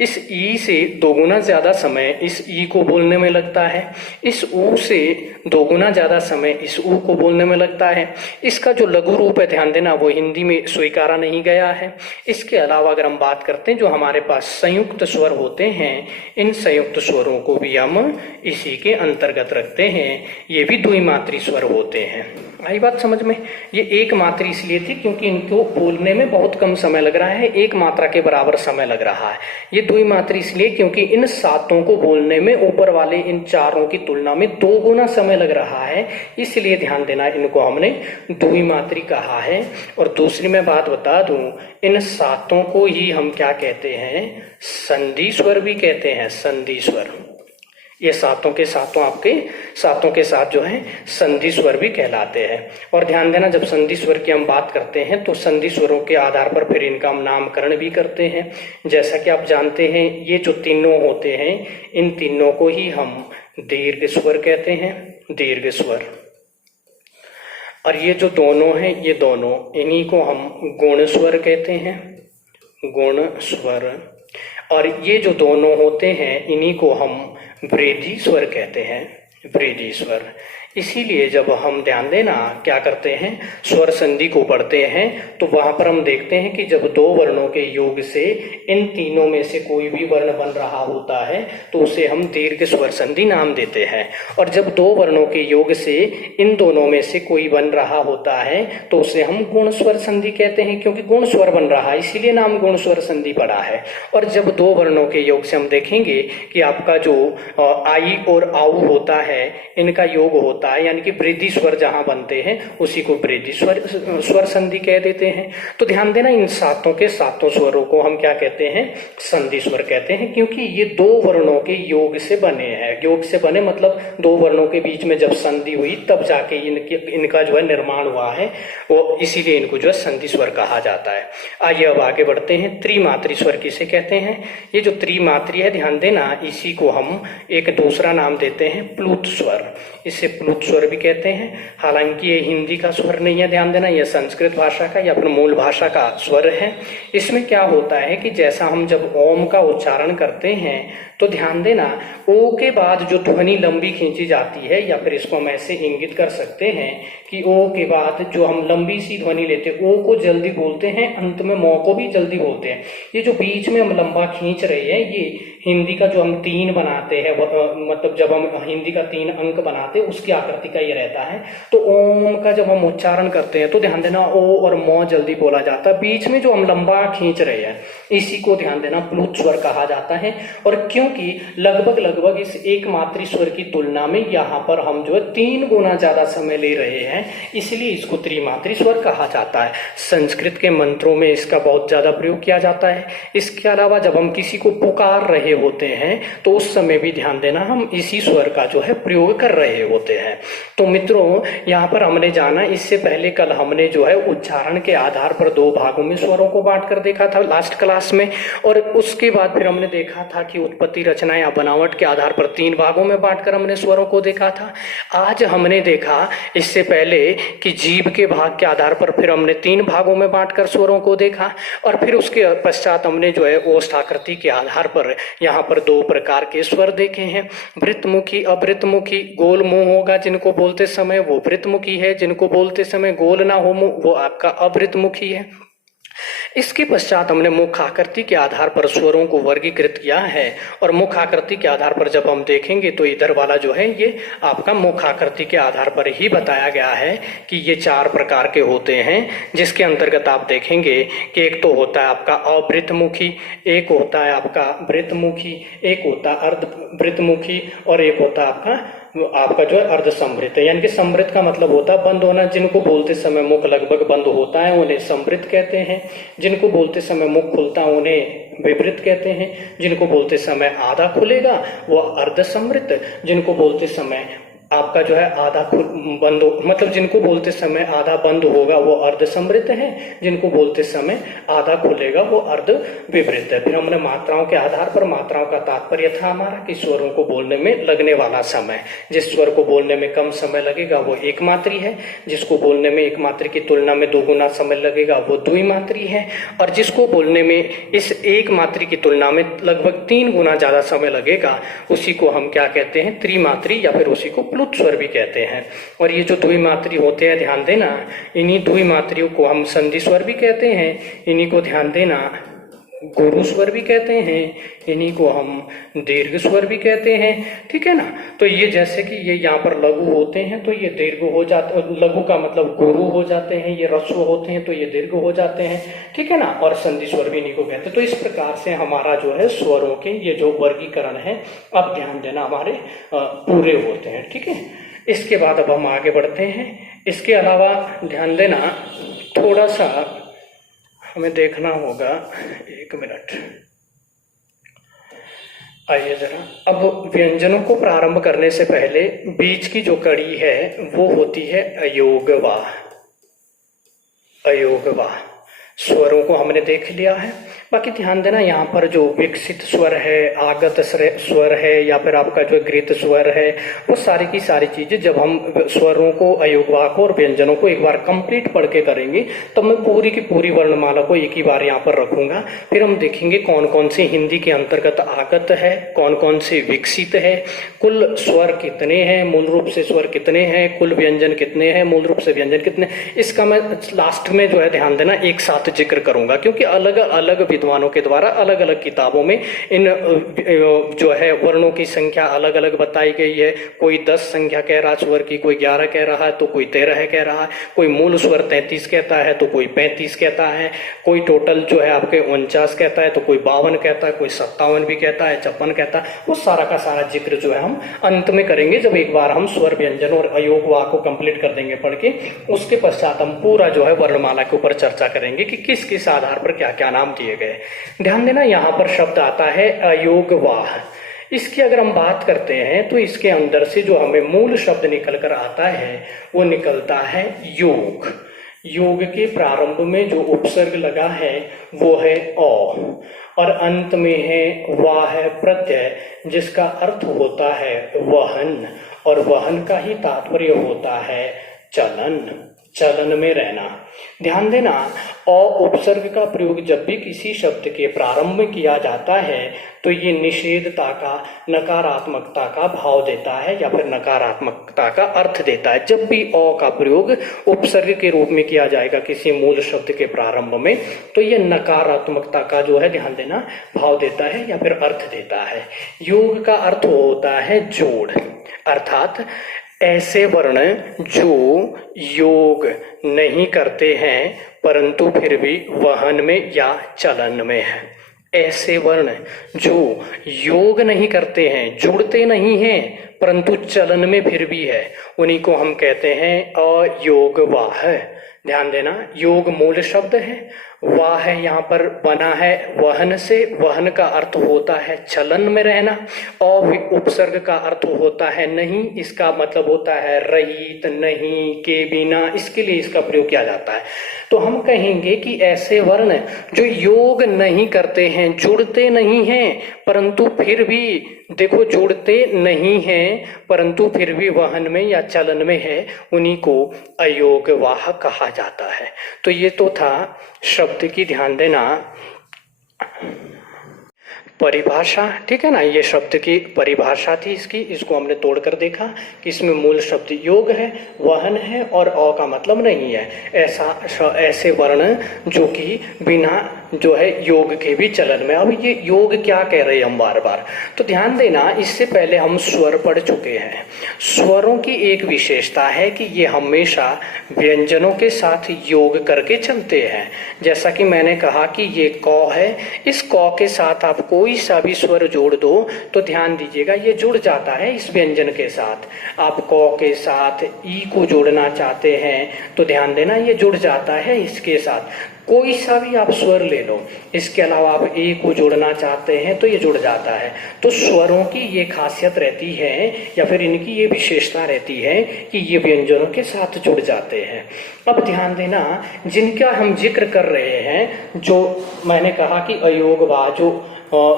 इस ई से 2 गुना ज्यादा समय इस ई को बोलने में लगता है, इस ऊ से 2 गुना ज्यादा समय इस ऊ को बोलने में लगता है। इसका जो लघु रूप है, ध्यान देना, वो हिंदी में स्वीकारा नहीं गया है। इसके अलावा अगर हम बात करते हैं जो हमारे पास संयुक्त स्वर होते हैं, इन संयुक्त स्वरों को भी हम इसी के अंतर्गत रखते हैं। ये भी द्विमात्री स्वर होते हैं। आई बात समझ में। ये एक मात्री इसलिए थी क्योंकि इनको बोलने में बहुत कम समय लग रहा है, एक मात्रा के बराबर समय लग रहा है। ये द्विमात्री इसलिए क्योंकि इन सातों को बोलने में ऊपर वाले इन चारों की तुलना में 2 गुना समय लग रहा है, इसलिए ध्यान देना इनको हमने द्विमात्री कहा है। और दूसरी मैं बात बता दूं, इन सातों को ही हम क्या कहते हैं, संधि स्वर भी कहते हैं। संधि स्वर, ये सातों के सातों आपके सातों के साथ जो है संधि स्वर भी कहलाते हैं। और ध्यान देना, जब संधि स्वर की हम बात करते हैं तो संधि स्वरों के आधार पर फिर इनका हम नामकरण भी करते हैं। जैसा कि आप जानते हैं, ये जो तीनों होते हैं, इन तीनों को ही हम दीर्घ स्वर कहते हैं, दीर्घ स्वर। और ये जो दोनों हैं, ये दोनों, इन्हीं को हम गुण स्वर कहते हैं, गुण स्वर। और ये जो दोनों होते हैं, इन्हीं को हम वृद्धि स्वर कहते हैं, वृद्धि स्वर। इसीलिए जब हम ध्यान देना क्या करते हैं, स्वर संधि को पढ़ते हैं तो वहां पर हम देखते हैं कि जब 2 वर्णों के योग से इन तीनों में से कोई भी वर्ण बन रहा होता है तो उसे हम दीर्घ स्वर संधि नाम देते हैं। और जब 2 वर्णों के योग से इन दोनों में से कोई बन रहा होता है तो उसे हम गुण स्वर संधि कहते हैं, क्योंकि गुण स्वर बन रहा है इसीलिए नाम गुण स्वर संधि पड़ा है। और जब 2 वर्णों के योग से हम देखेंगे कि आपका जो आई और आऊ होता है, इनका योग होता है, यानी कि वृद्धि स्वर जहां बनते हैं उसी को वृद्धि स्वर संधि कह देते हैं। तो ध्यान देना, इन सातों के सातों स्वरों को हम क्या कहते हैं, संधि स्वर कहते हैं, क्योंकि ये 2 वर्णों के योग से बने हैं। योग से बने मतलब 2 वर्णों के बीच में जब संधि हुई तब जाके इनका जो है निर्माण हुआ है, वो इसीलिए इनको जो है संधि स्वर कहा जाता है। आइए अब आगे बढ़ते हैं। त्रिमात्री स्वर किसे कहते हैं? ये जो त्रिमात्री है, ध्यान देना, इसी को हम एक दूसरा नाम देते हैं प्लुत स्वर। इसे प्लुत स्वर भी कहते हैं। हालांकि ये हिंदी का स्वर नहीं है, ध्यान देना, यह संस्कृत भाषा का या फिर मूल भाषा का स्वर है। इसमें क्या होता है कि जैसा हम जब ओम का उच्चारण करते हैं तो ध्यान देना, ओ के बाद जो ध्वनि लंबी खींची जाती है, या फिर इसको हम ऐसे इंगित कर सकते हैं कि ओ के बाद जो हम लंबी सी ध्वनि लेते हैं, ओ को जल्दी बोलते हैं, अंत में मौ को भी जल्दी बोलते हैं। ये जो बीच में हम लंबा खींच रहे हैं, ये हिंदी का जो हम 3 बनाते हैं, मतलब जब हम हिंदी का 3 अंक बनाते हैं उसकी आकृति का ये रहता है। तो ओम का जब हम उच्चारण करते हैं तो ध्यान देना, ओ और मौ जल्दी बोला जाता है। बीच में जो हम लंबा खींच रहे हैं इसी को ध्यान देना प्लुत स्वर कहा जाता है। और क्योंकि लगभग इस एक मात्री स्वर की तुलना में यहाँ पर हम जो है 3 गुना ज्यादा समय ले रहे हैं, इसलिए इसको त्रिमात्री स्वर कहा जाता है। संस्कृत के मंत्रों में इसका बहुत ज्यादा प्रयोग किया जाता है। इसके अलावा जब हम किसी को पुकार रहे होते हैं तो उस समय भी ध्यान देना हम इसी स्वर का जो है प्रयोग कर रहे होते हैं। तो मित्रों, यहाँ पर हमने जाना, इससे पहले कल हमने जो है उच्चारण के आधार पर 2 भागों में स्वरों को बांट कर देखा था लास्ट क्लास में, और उसके बाद फिर हमने देखा था कि उत्पत्ति, रचना या बनावट के आधार पर 3 भागों में बांटकर हमने स्वरों को देखा था। आज हमने देखा इससे पहले कि जीभ के भाग के आधार पर फिर हमने 3 भागों में बांटकर स्वरों को देखा, और फिर उसके पश्चात हमने जो है ओष्ठ आकृति के आधार पर यहाँ पर 2 प्रकार के स्वर देखे हैं, वृत्तमुखी, अवृत्तमुखी। गोल मुंह होगा जिनको बोलते समय वो वृत्तमुखी है, जिनको बोलते समय गोल ना हो मुंह वो आपका अवृत्तमुखी है। इसके पश्चात हमने मुख्य आकृति के आधार पर स्वरों को वर्गीकृत किया है और मुख्य आकृति के आधार पर जब हम देखेंगे तो इधर वाला जो है ये आपका मुख्य आकृति के आधार पर ही बताया गया है कि ये 4 प्रकार के होते हैं, जिसके अंतर्गत आप देखेंगे कि एक तो होता है आपका अवृतमुखी, एक होता है आपका वृतमुखी, एक होता है अर्धवृतमुखी और एक होता है आपका जो है अर्ध समृत। यानी कि समृत का मतलब होता है बंद होना, जिनको बोलते समय मुख लगभग बंद होता है उन्हें समृत कहते हैं, जिनको बोलते समय मुख खुलता है उन्हें विवृत कहते हैं, जिनको बोलते समय आधा खुलेगा वो अर्ध समृत, जिनको बोलते समय आपका जो है आधा बंद मतलब जिनको बोलते समय आधा बंद होगा वो अर्ध समृत है, जिनको बोलते समय आधा खुलेगा वो अर्ध विवृत है। फिर हमने मात्राओं के आधार पर, मात्राओं का तात्पर्य था हमारा कि स्वरों को बोलने में लगने वाला समय, जिस स्वर को बोलने में कम समय लगेगा वो एक मात्री है, जिसको बोलने में एक मात्री की तुलना में 2 गुना समय लगेगा वो द्विमात्री है, और जिसको बोलने में इस एक मात्री की तुलना में लगभग 3 गुना ज्यादा समय लगेगा उसी को हम क्या कहते हैं, त्रिमात्री या फिर उसी को प्लुत स्वर भी कहते हैं। और ये जो द्विमात्री होते हैं ध्यान देना, इन्हीं द्विमात्रियों को हम संधि स्वर भी कहते हैं, इन्हीं को ध्यान देना गुरु स्वर भी कहते हैं, इन्हीं को हम दीर्घ स्वर भी कहते हैं, ठीक है ना। तो ये जैसे कि ये यहाँ पर लघु होते हैं तो ये दीर्घ हो जाते, लघु का मतलब गुरु हो जाते हैं, ये ह्रस्व होते हैं तो ये दीर्घ हो जाते हैं, ठीक है ना। और संधि स्वर भी इन्हीं को कहते हैं। तो इस प्रकार से हमारा जो है स्वरों के ये जो वर्गीकरण है, अब ध्यान देना, हमारे पूरे होते हैं, ठीक है। इसके बाद अब हम आगे बढ़ते हैं। इसके अलावा ध्यान देना थोड़ा सा हमें देखना होगा, 1 मिनट आइए जरा। अब व्यंजनों को प्रारंभ करने से पहले बीच की जो कड़ी है वो होती है अयोगवाह। अयोगवाह स्वरों को हमने देख लिया है। बाकी ध्यान देना यहाँ पर जो विकसित स्वर है, आगत स्वर है या फिर आपका जो गृहीत स्वर है, वो सारी की सारी चीजें जब हम स्वरों को, अयोगवाह को और व्यंजनों को एक बार कंप्लीट पढ़ के करेंगे तो मैं पूरी की पूरी वर्णमाला को एक ही बार यहाँ पर रखूंगा। फिर हम देखेंगे कौन कौन से हिंदी के अंतर्गत आगत है, कौन कौन से विकसित है, कुल स्वर कितने हैं, मूल रूप से स्वर कितने हैं, कुल व्यंजन कितने हैं, मूल रूप से व्यंजन कितने, इसका मैं लास्ट में जो है ध्यान देना एक साथ जिक्र करूंगा, क्योंकि अलग अलग विद्वानों के द्वारा अलग अलग किताबों में इन जो है वर्णों की संख्या अलग अलग बताई गई है। कोई 10 संख्या कह रहा स्वर की, कोई 11 कह रहा है तो कोई 13 कह रहा है, कोई मूल स्वर 33 कहता है तो कोई 35 कहता है, कोई टोटल जो है आपके 49 कहता है तो कोई 52 कहता है, कोई 57 भी कहता है, 56 कहता है। वो सारा का सारा जिक्र जो है हम अंत में करेंगे, जब एक बार हम स्वर, व्यंजन और अयोगवाह को कंप्लीट कर देंगे पढ़ के। उसके पश्चात हम पूरा जो है वर्णमाला के ऊपर चर्चा करेंगे कि किस किस आधार पर क्या क्या नाम दिए गए। ध्यान देना यहाँ पर शब्द आता है अयोगवाह। इसकी अगर हम बात करते हैं तो इसके अंदर से जो हमें मूल शब्द निकल कर आता है वो निकलता है योग। योग के प्रारंभ में जो उपसर्ग लगा है वो है औ, और अंत में है वाह है प्रत्यय, जिसका अर्थ होता है वहन, और वहन का ही तात्पर्य होता है चलन, चलन में रहना। ध्यान देना, अ उपसर्ग का प्रयोग जब भी किसी शब्द के प्रारंभ में किया जाता है तो ये निषेधता का, नकारात्मकता का भाव देता है या फिर नकारात्मकता का अर्थ देता है। जब भी अ का प्रयोग उपसर्ग के रूप में किया जाएगा किसी मूल शब्द के प्रारंभ में तो ये नकारात्मकता का जो है ध्यान देना भाव देता है या फिर अर्थ देता है। योग का अर्थ होता है जोड़, अर्थात ऐसे वर्ण जो योग नहीं करते हैं परंतु फिर भी वहन में या चलन में है। ऐसे वर्ण जो योग नहीं करते हैं, जुड़ते नहीं हैं परंतु चलन में फिर भी है, उन्हीं को हम कहते हैं अयोगवाह। ध्यान देना, योग मूल शब्द है, वाह है यहाँ पर बना है वहन से, वहन का अर्थ होता है चलन में रहना, और उपसर्ग का अर्थ होता है नहीं, इसका मतलब होता है रहित, नहीं, के बिना, इसके लिए इसका प्रयोग किया जाता है। तो हम कहेंगे कि ऐसे वर्ण जो योग नहीं करते हैं, जुड़ते नहीं हैं परंतु फिर भी, देखो जुड़ते नहीं हैं परंतु फिर भी वहन में या चलन में है, उन्हीं को अयोगवाह कहा जाता है। तो ये तो था शब्द की, ध्यान देना। परिभाषा, ठीक है ना, ये शब्द की परिभाषा थी इसकी, इसको हमने तोड़ कर देखा कि इसमें मूल शब्द योग है, वहन है और अ का मतलब नहीं है। ऐसे वर्ण जो कि बिना जो है योग के भी चलन में। अब ये योग क्या कह रहे हैं हम बार बार, तो ध्यान देना, इससे पहले हम स्वर पढ़ चुके हैं। स्वरों की एक विशेषता है कि ये हमेशा व्यंजनों के साथ योग करके चलते हैं। जैसा कि मैंने कहा कि ये क है, इस क के साथ आप कोई सा भी स्वर जोड़ दो तो ध्यान दीजिएगा ये जुड़ जाता है इस व्यंजन के साथ। आप क के साथ ई को जोड़ना चाहते हैं तो ध्यान देना ये जुड़ जाता है इसके साथ। कोई सा भी आप स्वर ले लो, इसके अलावा आप ए को जोड़ना चाहते हैं तो ये जुड़ जाता है। तो स्वरों की ये खासियत रहती है या फिर इनकी ये विशेषता रहती है कि ये व्यंजनों के साथ जुड़ जाते हैं। अब ध्यान देना, जिनका हम जिक्र कर रहे हैं, जो मैंने कहा कि अयोग वा,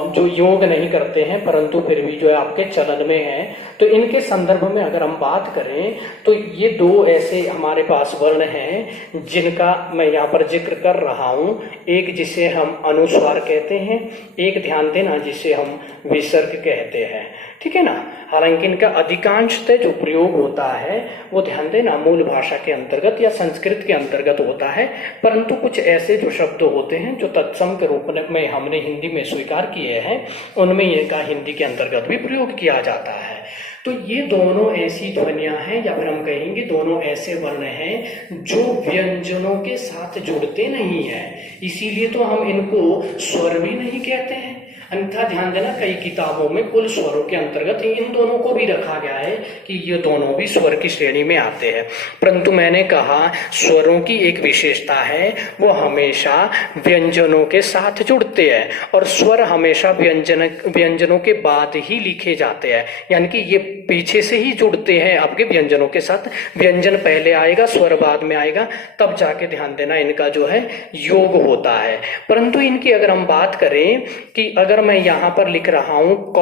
जो योग नहीं करते हैं परंतु फिर भी जो है आपके चलन में है, तो इनके संदर्भ में अगर हम बात करें तो ये दो ऐसे हमारे पास वर्ण हैं जिनका मैं यहाँ पर जिक्र कर रहा हूँ। एक जिसे हम अनुस्वार कहते हैं, एक ध्यान देना जिसे हम विसर्ग कहते हैं, ठीक है ना। हालांकि इनका अधिकांशतः जो प्रयोग होता है वो ध्यान देना मूल भाषा के अंतर्गत या संस्कृत के अंतर्गत होता है, परंतु कुछ ऐसे जो शब्द होते हैं जो तत्सम के रूप में हमने हिंदी में स्वीकार किए हैं, उनमें इनका हिंदी के अंतर्गत भी प्रयोग किया जाता है। तो ये दोनों ऐसी ध्वनियां हैं या फिर हम कहेंगे दोनों ऐसे वर्ण हैं जो व्यंजनों के साथ जुड़ते नहीं है, इसीलिए तो हम इनको स्वर भी नहीं कहते हैं। अन्यथा ध्यान देना, कई किताबों में कुल स्वरों के अंतर्गत इन दोनों को भी रखा गया है कि ये दोनों भी स्वर की श्रेणी में आते हैं। परंतु मैंने कहा स्वरों की एक विशेषता है, वो हमेशा व्यंजनों के साथ जुड़ते हैं और स्वर हमेशा व्यंजनों के बाद ही लिखे जाते हैं, यानी कि ये पीछे से ही जुड़ते हैं आपके व्यंजनों के साथ। व्यंजन पहले आएगा, स्वर बाद में आएगा, तब जाके ध्यान देना इनका जो है योग होता है। परंतु इनकी अगर हम बात करें कि अगर मैं यहाँ पर लिख रहा हूं क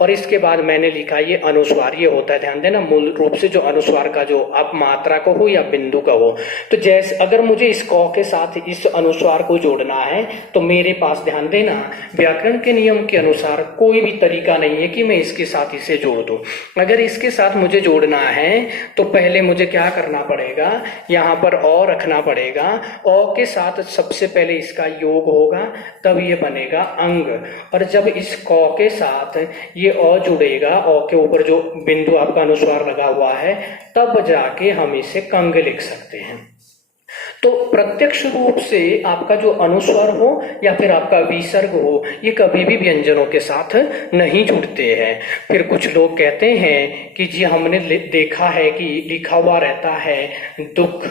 और इसके बाद मैंने लिखा ये अनुस्वार, ये होता है, ध्यान देना, मूल रूप से जो अनुस्वार का जो आप मात्रा को हो या बिंदु का हो, तो जैसे अगर मुझे इस क के साथ इस अनुस्वार को जोड़ना है तो मेरे पास ध्यान देना व्याकरण के नियम के अनुसार कोई भी तरीका नहीं है कि मैं इसके साथ इसे जोड़ दूं। अगर इसके साथ मुझे जोड़ना है तो पहले मुझे क्या करना पड़ेगा, यहाँ पर अ रखना पड़ेगा, अ के साथ सबसे पहले इसका योग होगा, तब ये बनेगा अंग, और जब इस क के साथ ये अ जुड़ेगा, अ के ऊपर जो बिंदु आपका अनुस्वार लगा हुआ है, तब जाके हम इसे कंग लिख सकते हैं। तो प्रत्यक्ष रूप से आपका जो अनुस्वार हो या फिर आपका विसर्ग हो, ये कभी भी व्यंजनों के साथ नहीं जुड़ते हैं। फिर कुछ लोग कहते हैं कि जी हमने देखा है कि लिखा हुआ रहता है दुख,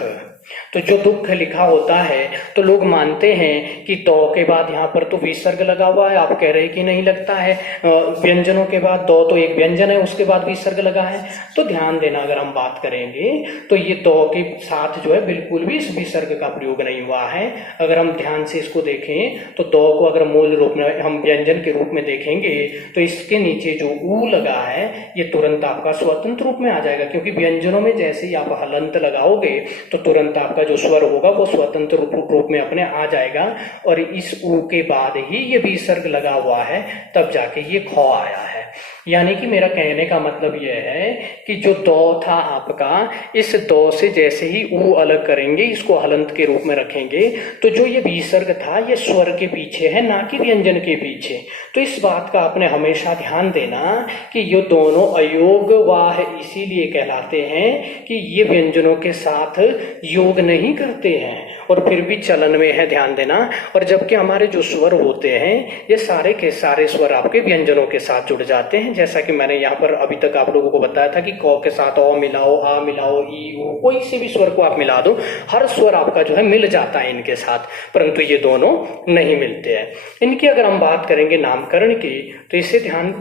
तो जो दुख लिखा होता है तो लोग मानते हैं कि तो के बाद यहाँ पर तो विसर्ग लगा हुआ है, आप कह रहे हैं कि नहीं लगता है, व्यंजनों के बाद दो तो एक व्यंजन है उसके बाद विसर्ग लगा है। तो ध्यान देना, अगर हम बात करेंगे तो ये तो के साथ जो है बिल्कुल भी इस विसर्ग का प्रयोग नहीं हुआ है। अगर हम ध्यान से इसको देखें तो दो को अगर मूल रूप में हम व्यंजन के रूप में देखेंगे तो इसके नीचे जो ऊ लगा है ये तुरंत आपका स्वतंत्र रूप में आ जाएगा, क्योंकि व्यंजनों में जैसे ही आप हलंत लगाओगे तो तुरंत आपका जो स्वर होगा वो स्वतंत्र रूप में अपने आ जाएगा, और इस ऊ के बाद ही ये विसर्ग लगा हुआ है, तब जाके ये ख आया है। यानी कि मेरा कहने का मतलब यह है कि जो दो था आपका, इस दो से जैसे ही ऊ अलग करेंगे, इसको हलंत के रूप में रखेंगे, तो जो ये विसर्ग था ये स्वर के पीछे है, ना कि व्यंजन के पीछे। तो इस बात का आपने हमेशा ध्यान देना कि ये दोनों अयोग वाह इसीलिए कहलाते हैं कि ये व्यंजनों के साथ योग नहीं करते हैं और फिर भी चलन में है, ध्यान देना। और जबकि हमारे जो स्वर होते हैं ये सारे के सारे स्वर आपके व्यंजनों के साथ जुड़ जाते हैं। जैसा कि मैंने यहाँ पर अभी तक आप लोगों को बताया था कि क के साथ अ मिलाओ, आ मिलाओ, ई ऊ, कोई से भी स्वर को आप मिला दो, हर स्वर आपका जो है मिल जाता है इनके साथ, परंतु ये दोनों नहीं मिलते हैं। इनकी अगर हम बात करेंगे नामकरण की तो इसे ध्यान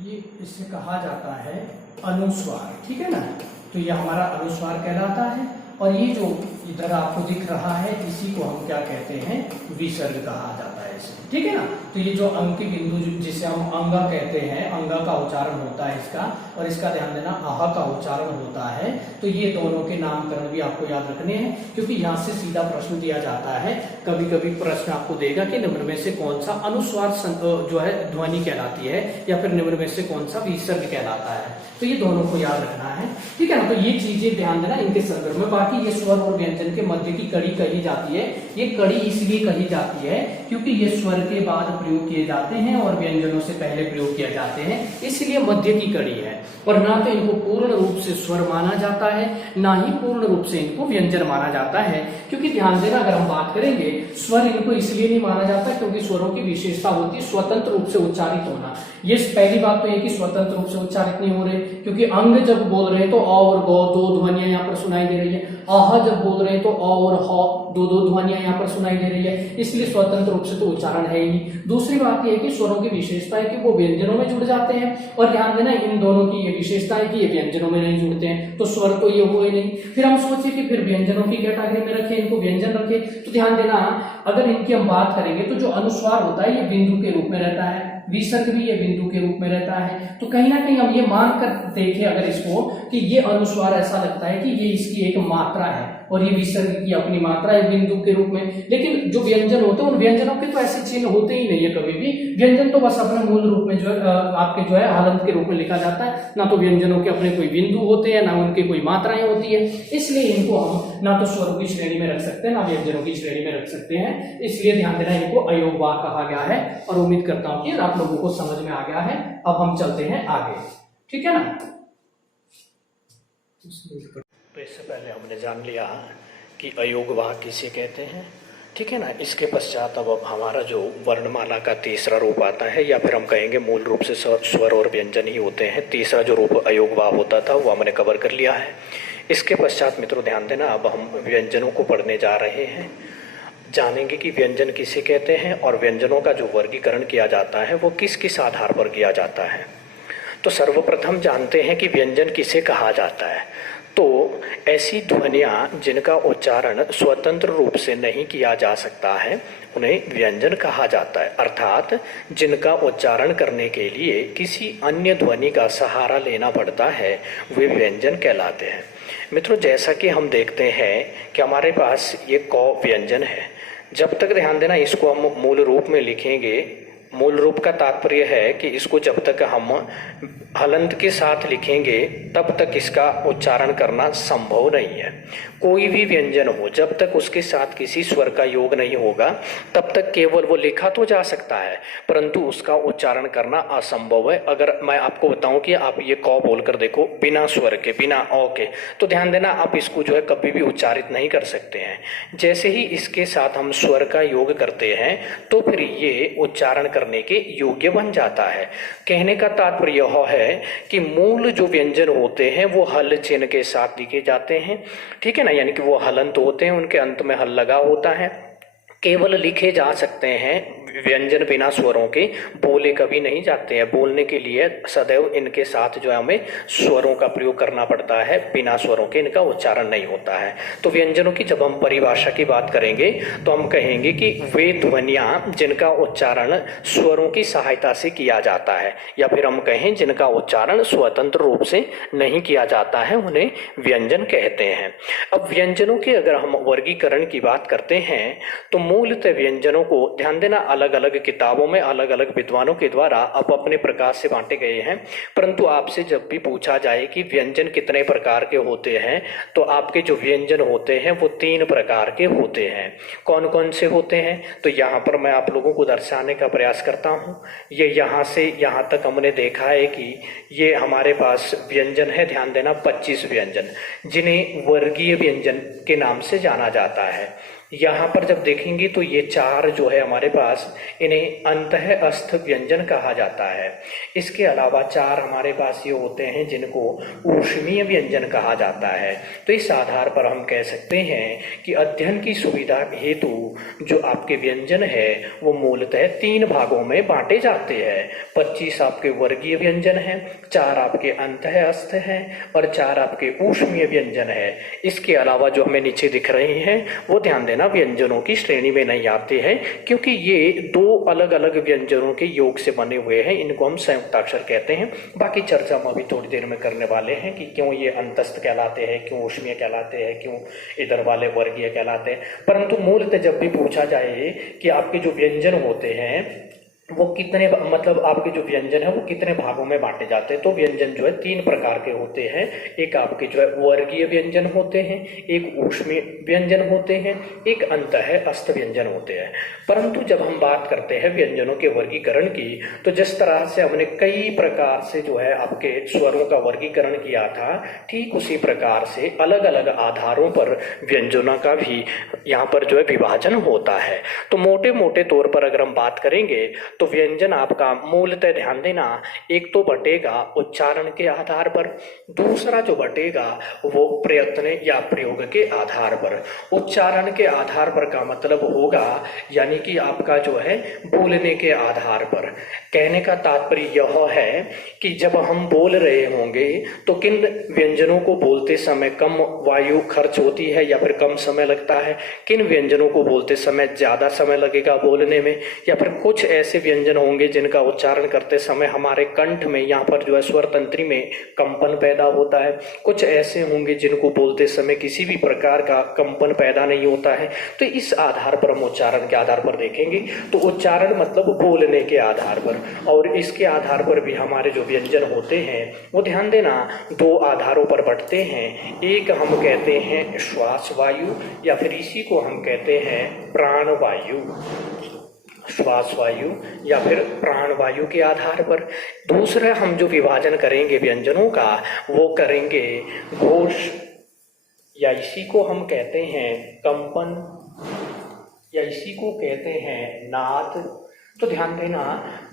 ये इसे कहा जाता है अनुस्वार, ठीक है ना। तो ये हमारा अनुस्वार कहलाता है, और ये जो इधर आपको दिख रहा है, इसी को हम क्या कहते हैं, विसर्ग कहा जाता है इसे, ठीक है ना। तो ये जो अंक की बिंदु जिसे हम अंगा कहते हैं, अंगा का उच्चारण होता है इसका, और इसका ध्यान देना आह का उच्चारण होता है। तो ये दोनों के नामकरण भी आपको याद रखने हैं, क्योंकि यहाँ से सीधा प्रश्न दिया जाता है। कभी कभी प्रश्न आपको देगा कि निम्न में से कौन सा अनुस्वार जो है ध्वनि कहलाती है, या फिर निम्न में से कौन सा विसर्ग कहलाता है। तो ये दोनों को याद रखना है, ठीक है ना। तो ये चीजें ध्यान देना इनके संदर्भ में। बाकी ये स्वर और व्यंजन के मध्य की कड़ी कही जाती है। ये कड़ी इसलिए कही जाती है क्योंकि ये स्वर के बाद प्रयोग किए जाते हैं और व्यंजनों से पहले प्रयोग किए जाते हैं, इसलिए मध्य की कड़ी है। और ना तो इनको पूर्ण रूप से स्वर माना जाता है, ना ही पूर्ण रूप से इनको व्यंजन माना जाता है। क्योंकि ध्यान देना, अगर हम बात करेंगे, स्वर इनको इसलिए नहीं माना जाता क्योंकि स्वरों की विशेषता होती है स्वतंत्र रूप से उच्चारित होना। ये पहली बात तो है कि स्वतंत्र रूप से उच्चारित नहीं हो रहे, क्योंकि अंग जब बोल रहे हैं तो अ और ग दो ध्वनियां यहाँ पर सुनाई दे रही है, आह जब बोल रहे हैं तो अ और ह दो ध्वनियां यहाँ पर सुनाई दे रही है, इसलिए स्वतंत्र रूप से तो उच्चारण है ही। दूसरी बात यह है कि स्वरों की विशेषता है कि वो व्यंजनों में जुड़ जाते हैं, और ध्यान देना इन दोनों की ये विशेषता है कि ये व्यंजनों में नहीं जुड़ते हैं, तो स्वर तो ये हुए नहीं। फिर हम सोचे कि फिर व्यंजनों की कैटेगरी में रखे, इनको व्यंजन रखे। तो ध्यान देना, अगर इनकी हम बात करेंगे तो जो अनुस्वार होता है ये बिंदु के रूप में रहता है, विसर्ग भी ये बिंदु के रूप में रहता है। तो कहीं ना कहीं हम ये मान कर देखें अगर इसको, कि ये अनुस्वार ऐसा लगता है कि ये इसकी एक मात्रा है और ये विसर्ग की अपनी मात्रा है बिंदु के रूप में। लेकिन जो व्यंजन होते हैं उन व्यंजनों के तो ऐसे चिन्ह होते ही नहीं है कभी भी। व्यंजन तो बस अपने मूल रूप में जो है आपके जो है हलंत के रूप में लिखा जाता है, ना तो व्यंजनों के अपने कोई बिंदु होते हैं, ना उनकी कोई मात्राएं होती है। इसलिए इनको हम ना तो स्वरों की श्रेणी में रख सकते हैं, ना व्यंजनों की श्रेणी में रख सकते हैं। इसलिए ध्यान देना, इनको अयोग वाक् कहा गया है। और उम्मीद करता हूं कि आप लोगों को समझ में आ गया है। अब हम चलते हैं आगे, ठीक है ना। तो इससे पहले हमने जान लिया कि अयोग वाक् किसे कहते हैं, ठीक है ना। इसके पश्चात अब हमारा जो वर्णमाला का तीसरा रूप आता है, या फिर हम कहेंगे मूल रूप से स्वर और व्यंजन ही होते हैं। तीसरा जो रूप अयोग वाक् होता था वो हमने कवर कर लिया है। इसके पश्चात मित्रों ध्यान देना, अब हम व्यंजनों को पढ़ने जा रहे हैं। जानेंगे कि व्यंजन किसे कहते हैं और व्यंजनों का जो वर्गीकरण किया जाता है वो किस किस आधार पर किया जाता है। तो सर्वप्रथम जानते हैं कि व्यंजन किसे कहा जाता है। तो ऐसी ध्वनियाँ जिनका उच्चारण स्वतंत्र रूप से नहीं किया जा सकता है उन्हें व्यंजन कहा जाता है, अर्थात जिनका उच्चारण करने के लिए किसी अन्य ध्वनि का सहारा लेना पड़ता है वे व्यंजन कहलाते हैं। मित्रों, जैसा कि हम देखते हैं कि हमारे पास ये क व्यंजन है। जब तक ध्यान देना इसको हम मूल रूप में लिखेंगे, मूल रूप का तात्पर्य है कि इसको जब तक हम हलंत के साथ लिखेंगे तब तक इसका उच्चारण करना संभव नहीं है। कोई भी व्यंजन हो, जब तक उसके साथ किसी स्वर का योग नहीं होगा तब तक केवल वो लिखा तो जा सकता है, परंतु उसका उच्चारण करना असंभव है। अगर मैं आपको बताऊं कि आप ये क बोलकर देखो बिना स्वर के, बिना औ के, तो ध्यान देना आप इसको जो है कभी भी उच्चारित नहीं कर सकते हैं। जैसे ही इसके साथ हम स्वर का योग करते हैं तो फिर ये उच्चारण करने के योग्य बन जाता है। कहने का तात्पर्य यह है कि मूल जो व्यंजन होते हैं वो हल चिन्ह के साथ लिखे जाते हैं, ठीक है ना, यानी कि वो हलंत होते हैं, उनके अंत में हल लगा होता है। केवल लिखे जा सकते हैं, व्यंजन बिना स्वरों के बोले कभी नहीं जाते हैं। बोलने के लिए सदैव इनके साथ जो है हमें स्वरों का प्रयोग करना पड़ता है, बिना स्वरों के इनका उच्चारण नहीं होता है। तो व्यंजनों की जब हम परिभाषा की बात करेंगे तो हम कहेंगे कि वे ध्वनियाँ जिनका उच्चारण स्वरों की सहायता से किया जाता है, या फिर हम कहें जिनका उच्चारण स्वतंत्र रूप से नहीं किया जाता है, उन्हें व्यंजन कहते हैं। अब व्यंजनों के अगर हम वर्गीकरण की बात करते हैं तो मूलतः व्यंजनों को ध्यान देना अलग अलग किताबों में अलग अलग विद्वानों के द्वारा अब अपने प्रकार से बांटे गए हैं। परंतु आपसे जब भी पूछा जाए कि व्यंजन कितने प्रकार के होते हैं तो आपके जो व्यंजन होते हैं वो 3 प्रकार के होते हैं। कौन कौन से होते हैं तो यहाँ पर मैं आप लोगों को दर्शाने का प्रयास करता हूँ। ये यहाँ से यहाँ तक हमने देखा है कि ये हमारे पास व्यंजन है, ध्यान देना 25 व्यंजन, जिन्हें वर्गीय व्यंजन के नाम से जाना जाता है। यहाँ पर जब देखेंगे तो ये चार जो है हमारे पास, इन्हें अंतःस्थ व्यंजन कहा जाता है। इसके अलावा चार हमारे पास ये होते हैं जिनको ऊष्मीय व्यंजन कहा जाता है। तो इस आधार पर हम कह सकते हैं कि अध्ययन की सुविधा हेतु जो आपके व्यंजन है वो मूलतः तीन भागों में बांटे जाते हैं। 25 आपके वर्गीय व्यंजन हैं, 4 आपके अंतःस्थ हैं और 4 आपके ऊष्मीय व्यंजन है। इसके अलावा जो हमें नीचे दिख रहे हैं वो ध्यान देना व्यंजनों की श्रेणी में नहीं आते हैं, क्योंकि ये दो अलग अलग व्यंजनों के योग से बने हुए हैं। इनको हम संयुक्ताक्षर कहते हैं। बाकी चर्चा हम अभी थोड़ी देर में करने वाले हैं कि क्यों ये अंतस्थ कहलाते हैं, क्यों ऊष्मीय कहलाते हैं, क्यों इधर वाले वर्गीय कहलाते हैं। परंतु मूलतः जब भी पूछा जाए कि आपके जो व्यंजन होते हैं वो कितने, मतलब आपके जो व्यंजन है वो कितने भागों में बांटे जाते हैं, तो व्यंजन जो है 3 प्रकार के होते हैं। एक आपके जो है वर्गीय व्यंजन होते हैं, एक ऊष्मीय व्यंजन होते हैं, एक अंतःस्थ व्यंजन होते हैं। परंतु जब हम बात करते हैं व्यंजनों के वर्गीकरण की, तो जिस तरह से हमने कई प्रकार से जो है आपके स्वरों का वर्गीकरण किया था, ठीक उसी प्रकार से अलग अलग आधारों पर व्यंजनों का भी यहाँ पर जो है विभाजन होता है। तो मोटे मोटे तौर पर अगर हम बात करेंगे तो व्यंजन आपका मूलतः ध्यान देना, एक तो बटेगा उच्चारण के आधार पर, दूसरा जो बटेगा वो प्रयत्न या प्रयोग के आधार पर। उच्चारण के आधार पर का मतलब होगा यानी कि आपका जो है बोलने के आधार पर। कहने का तात्पर्य यह है कि जब हम बोल रहे होंगे तो किन व्यंजनों को बोलते समय कम वायु खर्च होती है या फिर कम समय लगता है, किन व्यंजनों को बोलते समय ज्यादा समय लगेगा बोलने में, या फिर कुछ ऐसे व्यंजन होंगे जिनका उच्चारण करते समय हमारे कंठ में यहाँ पर जो है स्वर तंत्री में कंपन पैदा होता है, कुछ ऐसे होंगे जिनको बोलते समय किसी भी प्रकार का कंपन पैदा नहीं होता है। तो इस आधार पर हम उच्चारण के आधार पर देखेंगे। तो उच्चारण मतलब बोलने के आधार पर, और इसके आधार पर भी हमारे जो व्यंजन होते हैं वो ध्यान देना 2 आधारों पर बंटते हैं। एक हम कहते हैं श्वास वायु या फिर इसी को हम कहते हैं प्राण वायु, श्वास वायु या फिर प्राण वायु के आधार पर। दूसरा हम जो विभाजन करेंगे व्यंजनों का वो करेंगे घोष, या इसी को हम कहते हैं कंपन, या इसी को कहते हैं नाद। तो ध्यान देना,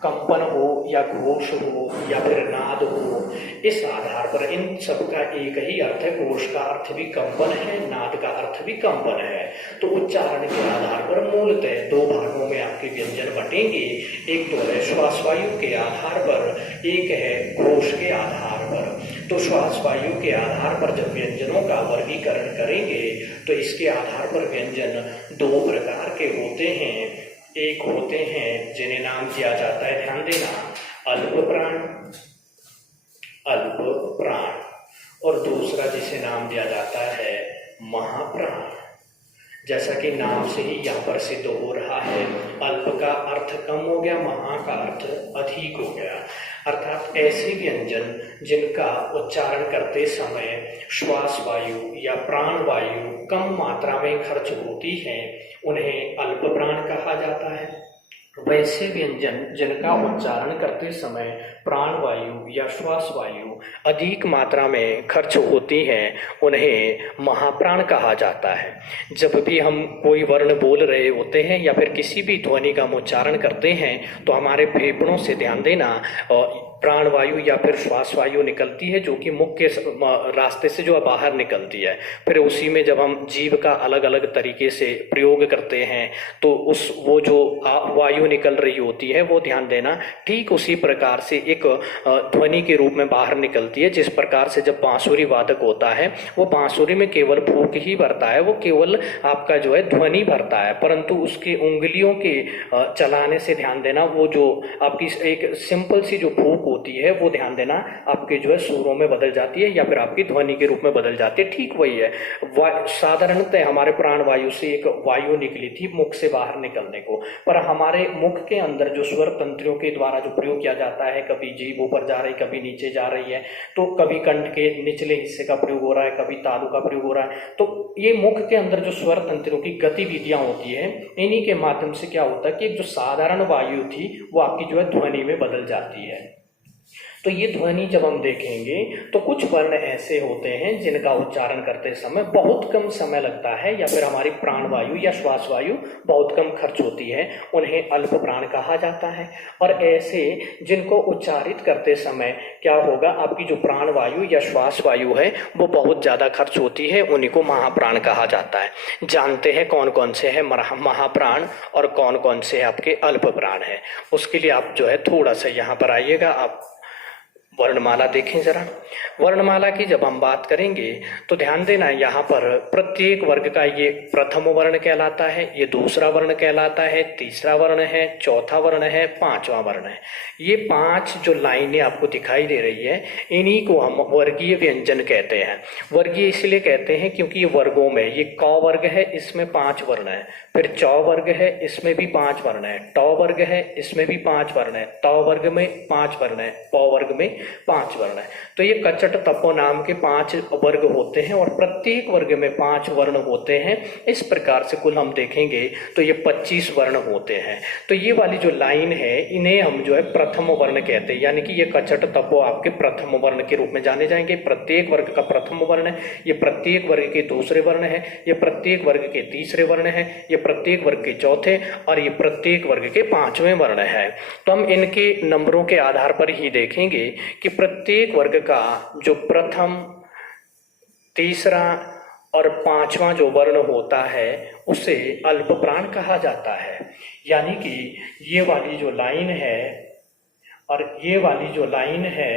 कंपन हो या घोष हो या फिर नाद हो, इस आधार पर इन सब का एक ही अर्थ है। घोष का अर्थ भी कंपन है, नाद का अर्थ भी कंपन है। तो उच्चारण के आधार पर मूलतः 2 भागों में आपके व्यंजन बटेंगे। एक तो है श्वास वायु के आधार पर, एक है घोष के आधार पर। तो श्वास वायु के आधार पर जब व्यंजनों का वर्गीकरण करेंगे तो इसके आधार पर व्यंजन 2 प्रकार के होते हैं। एक होते हैं जिन्हें नाम दिया जाता है, ध्यान देना, अल्प प्राण, और दूसरा जिसे नाम दिया जाता है महाप्राण। जैसा कि नाम से ही यहाँ पर सिद्ध हो रहा है, अल्प का अर्थ कम हो गया, महा का अर्थ अधिक हो गया। अर्थात ऐसे व्यंजन जिनका उच्चारण करते समय श्वास वायु या प्राण वायु कम मात्रा में खर्च होती है उन्हें अल्प प्राण कहा जाता है। वैसे व्यंजन जिनका उच्चारण करते समय प्राण वायु या श्वास वायु अधिक मात्रा में खर्च होती है उन्हें महाप्राण कहा जाता है। जब भी हम कोई वर्ण बोल रहे होते हैं या फिर किसी भी ध्वनि का हम उच्चारण करते हैं तो हमारे फेफड़ों से ध्यान देना प्राण वायु या फिर श्वास वायु निकलती है, जो कि मुख्य रास्ते से जो बाहर निकलती है। फिर उसी में जब हम जीभ का अलग अलग तरीके से प्रयोग करते हैं तो वो जो वायु निकल रही होती है वो ध्यान देना ठीक उसी प्रकार से एक ध्वनि के रूप में बाहर निकलती है। जिस प्रकार से जब बांसुरी वादक होता है वो बांसुरी में केवल फूंक ही भरता है, वो केवल आपका जो है ध्वनि भरता है, परंतु उसकी उंगलियों के चलाने से ध्यान देना वो जो आपकी एक सिंपल सी जो फूंक होती है वो ध्यान देना आपके जो है सुरों में बदल जाती है या फिर आपकी ध्वनि के रूप में बदल जाती है। ठीक वही है, साधारणतः हमारे प्राण वायु से एक वायु निकली थी मुख से बाहर निकलने को, पर हमारे मुख के अंदर जो स्वर तंत्रियों के द्वारा जो प्रयोग किया जाता है, कभी जीभ ऊपर जा रही, कभी नीचे जा रही है, तो कभी कंठ के निचले हिस्से का प्रयोग हो रहा है, कभी तालु का प्रयोग हो रहा है। तो ये मुख के अंदर जो स्वर तंत्रियों की गतिविधियां होती है, इन्हीं के माध्यम से क्या होता है कि जो साधारण वायु थी वो आपकी जो है ध्वनि में बदल जाती है। तो ये ध्वनि जब हम देखेंगे तो कुछ वर्ण ऐसे होते हैं जिनका उच्चारण करते समय बहुत कम समय लगता है, या फिर हमारी प्राणवायु या श्वास वायु बहुत कम खर्च होती है, उन्हें अल्प प्राण कहा जाता है। और ऐसे जिनको उच्चारित करते समय क्या होगा, आपकी जो प्राणवायु या श्वास वायु है वो बहुत ज़्यादा खर्च होती है, उन्हीं को महाप्राण कहा जाता है। जानते हैं कौन कौन से हैं महाप्राण और कौन कौन से आपके अल्प प्राण है। उसके लिए आप जो है थोड़ा सा यहाँ पर आइएगा, आप वर्णमाला देखें जरा। वर्णमाला की जब हम बात करेंगे तो ध्यान देना, यहाँ पर प्रत्येक वर्ग का ये प्रथम वर्ण कहलाता है, ये दूसरा वर्ण कहलाता है, तीसरा वर्ण है, चौथा वर्ण है, पांचवा वर्ण है। ये 5 जो लाइनें आपको दिखाई दे रही है, इन्हीं को हम वर्गीय व्यंजन कहते हैं। वर्गीय इसलिए कहते हैं क्योंकि ये वर्गों में, ये क वर्ग है, इसमें 5 वर्ण है, फिर च वर्ग है, इसमें भी 5 वर्ण है, ट वर्ग है, इसमें भी 5 वर्ण है, त वर्ग में 5 वर्ण है, प वर्ग में 5 वर्ण है। तो ये कचट तपो नाम के 5 वर्ग होते हैं और प्रत्येक वर्ग में 5 वर्ण होते हैं। इस प्रकार से कुल हम देखेंगे तो ये 25 वर्ण होते हैं। तो ये वाली जो लाइन है इन्हें हम जो है प्रथम वर्ण कहते हैं, यानी कि ये कचट तपो आपके प्रथम वर्ण के रूप में जाने जाएंगे। प्रत्येक वर्ग का प्रथम वर्ण है, ये प्रत्येक वर्ग के दूसरे वर्ण है, ये प्रत्येक वर्ग के तीसरे वर्ण है, ये प्रत्येक वर्ग के चौथे और ये प्रत्येक वर्ग के 5वें वर्ण है। तो हम इनके नंबरों के आधार पर ही देखेंगे कि प्रत्येक वर्ग का जो प्रथम, तीसरा और 5वां जो वर्ण होता है उसे अल्प प्राण कहा जाता है। यानी कि ये वाली जो लाइन है और ये वाली जो लाइन है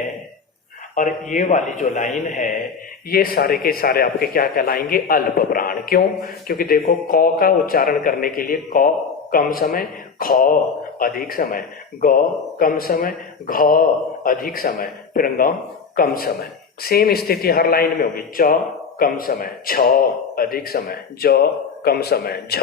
और ये वाली जो लाइन है, ये सारे के सारे आपके क्या कहलाएंगे, अल्प प्राण। क्यों? क्योंकि देखो क का उच्चारण करने के लिए क कम समय, ख अधिक समय, ग कम समय, घ अधिक समय, फिर ग कम समय। सेम स्थिति हर लाइन में होगी। च कम समय, छ अधिक समय, ज कम समय, झ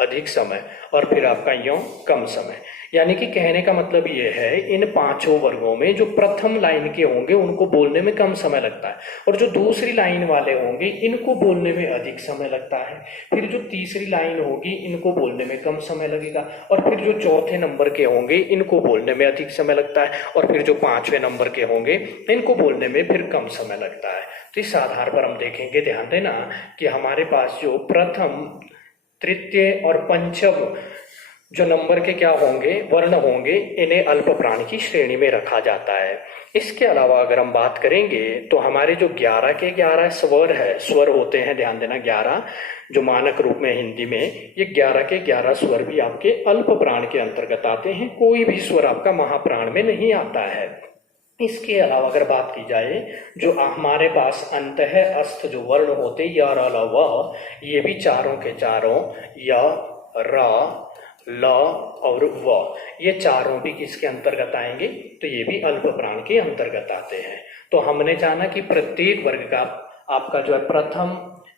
अधिक समय और फिर आपका यो कम समय। यानी कि कहने का मतलब ये है, इन 5 वर्गों में जो प्रथम लाइन के होंगे उनको बोलने में कम समय लगता है, और जो दूसरी लाइन वाले होंगे इनको बोलने में अधिक समय लगता है। फिर जो तीसरी लाइन होगी इनको बोलने में कम समय लगेगा, और फिर जो चौथे नंबर के होंगे इनको बोलने में अधिक समय लगता है, और फिर जो 5वें नंबर के होंगे इनको बोलने में फिर कम समय लगता है। तो इस आधार पर हम देखेंगे, ध्यान देना कि हमारे पास जो प्रथम, तृतीय और पंचम जो नंबर के क्या होंगे, वर्ण होंगे, इन्हें अल्प प्राण की श्रेणी में रखा जाता है। इसके अलावा अगर हम बात करेंगे तो हमारे जो 11 के 11 स्वर है, स्वर होते हैं, ध्यान देना 11 जो मानक रूप में हिंदी में, ये 11 के 11 स्वर भी आपके अल्प प्राण के अंतर्गत आते हैं। कोई भी स्वर आपका महाप्राण में नहीं आता है। इसके अलावा अगर बात की जाए, जो हमारे पास अंत है अस्त जो वर्ण होते य र ल व, ये भी चारों के चारों य र ल और व, ये चारों भी किसके अंतर्गत आएंगे, तो ये भी अल्प प्राण के अंतर्गत आते हैं। तो हमने जाना कि प्रत्येक वर्ग का आपका जो है प्रथम,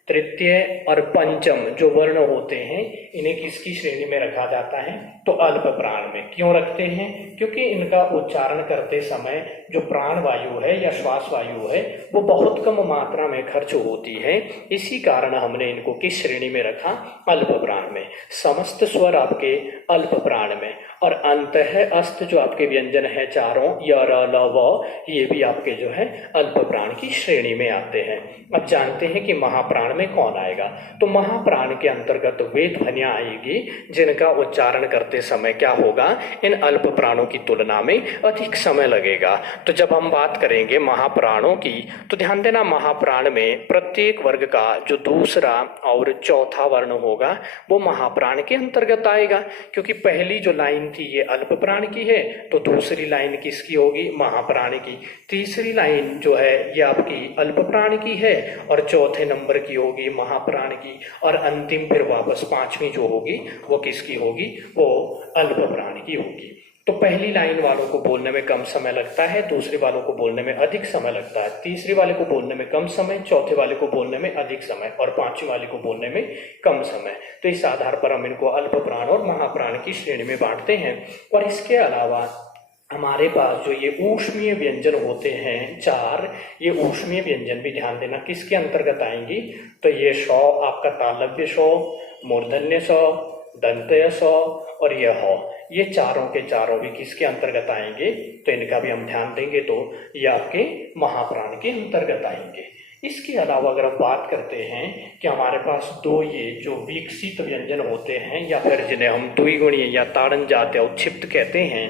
तृतीय और पंचम जो वर्ण होते हैं इन्हें किसकी श्रेणी में रखा जाता है, तो अल्प प्राण में। क्यों रखते हैं? क्योंकि इनका उच्चारण करते समय जो प्राण वायु है या श्वास वायु है वो बहुत कम मात्रा में खर्च होती है, इसी कारण हमने इनको किस श्रेणी में रखा, अल्प प्राण में। समस्त स्वर आपके अल्प प्राण में, और अंत है अस्त जो आपके व्यंजन है चारों य र ल व, ये भी आपके जो है अल्प प्राण की श्रेणी में आते हैं। अब जानते हैं कि महाप्राण में कौन आएगा। तो महाप्राण के अंतर्गत वे ध्वनियां आएगी जिनका उच्चारण करते समय क्या होगा, इन अल्प प्राणों की तुलना में अधिक समय लगेगा। तो जब हम बात करेंगे महाप्राणों की तो ध्यान देना, महाप्राण में प्रत्येक वर्ग का जो दूसरा और चौथा वर्ण होगा वो महाप्राण के अंतर्गत आएगा। क्योंकि पहली जो लाइन थी ये अल्प प्राण की है, तो दूसरी लाइन किसकी होगी, महाप्राण की। तीसरी लाइन जो है ये आपकी अल्प प्राण की है और चौथे नंबर की होगी महाप्राण की, और अंतिम फिर वापस 5वीं जो होगी वो किसकी होगी, वो अल्प प्राण की होगी। तो पहली लाइन वालों को बोलने में कम समय लगता है, दूसरे वालों को बोलने में अधिक समय लगता है, तीसरे वाले को बोलने में कम समय, चौथे वाले को बोलने में अधिक समय और 5वें वाले को बोलने में कम समय। तो इस आधार पर हम इनको अल्प प्राण और महाप्राण की श्रेणी में बांटते हैं। और इसके अलावा हमारे पास जो ये ऊष्मीय व्यंजन होते हैं 4, ये ऊष्मीय व्यंजन भी ध्यान देना किसके अंतर्गत आएंगी, तो ये श आपका तालव्य श, मूर्धन्य श, दंतय स और यह ह, ये चारों के चारों भी किसके अंतर्गत आएंगे, तो इनका भी हम ध्यान देंगे तो ये आपके महाप्राण के अंतर्गत आएंगे। इसके अलावा अगर हम बात करते हैं कि हमारे पास दो ये जो विकसित व्यंजन होते हैं या फिर जिन्हें हम द्विगुणीय या ताड़न जात या उत्क्षिप्त कहते हैं,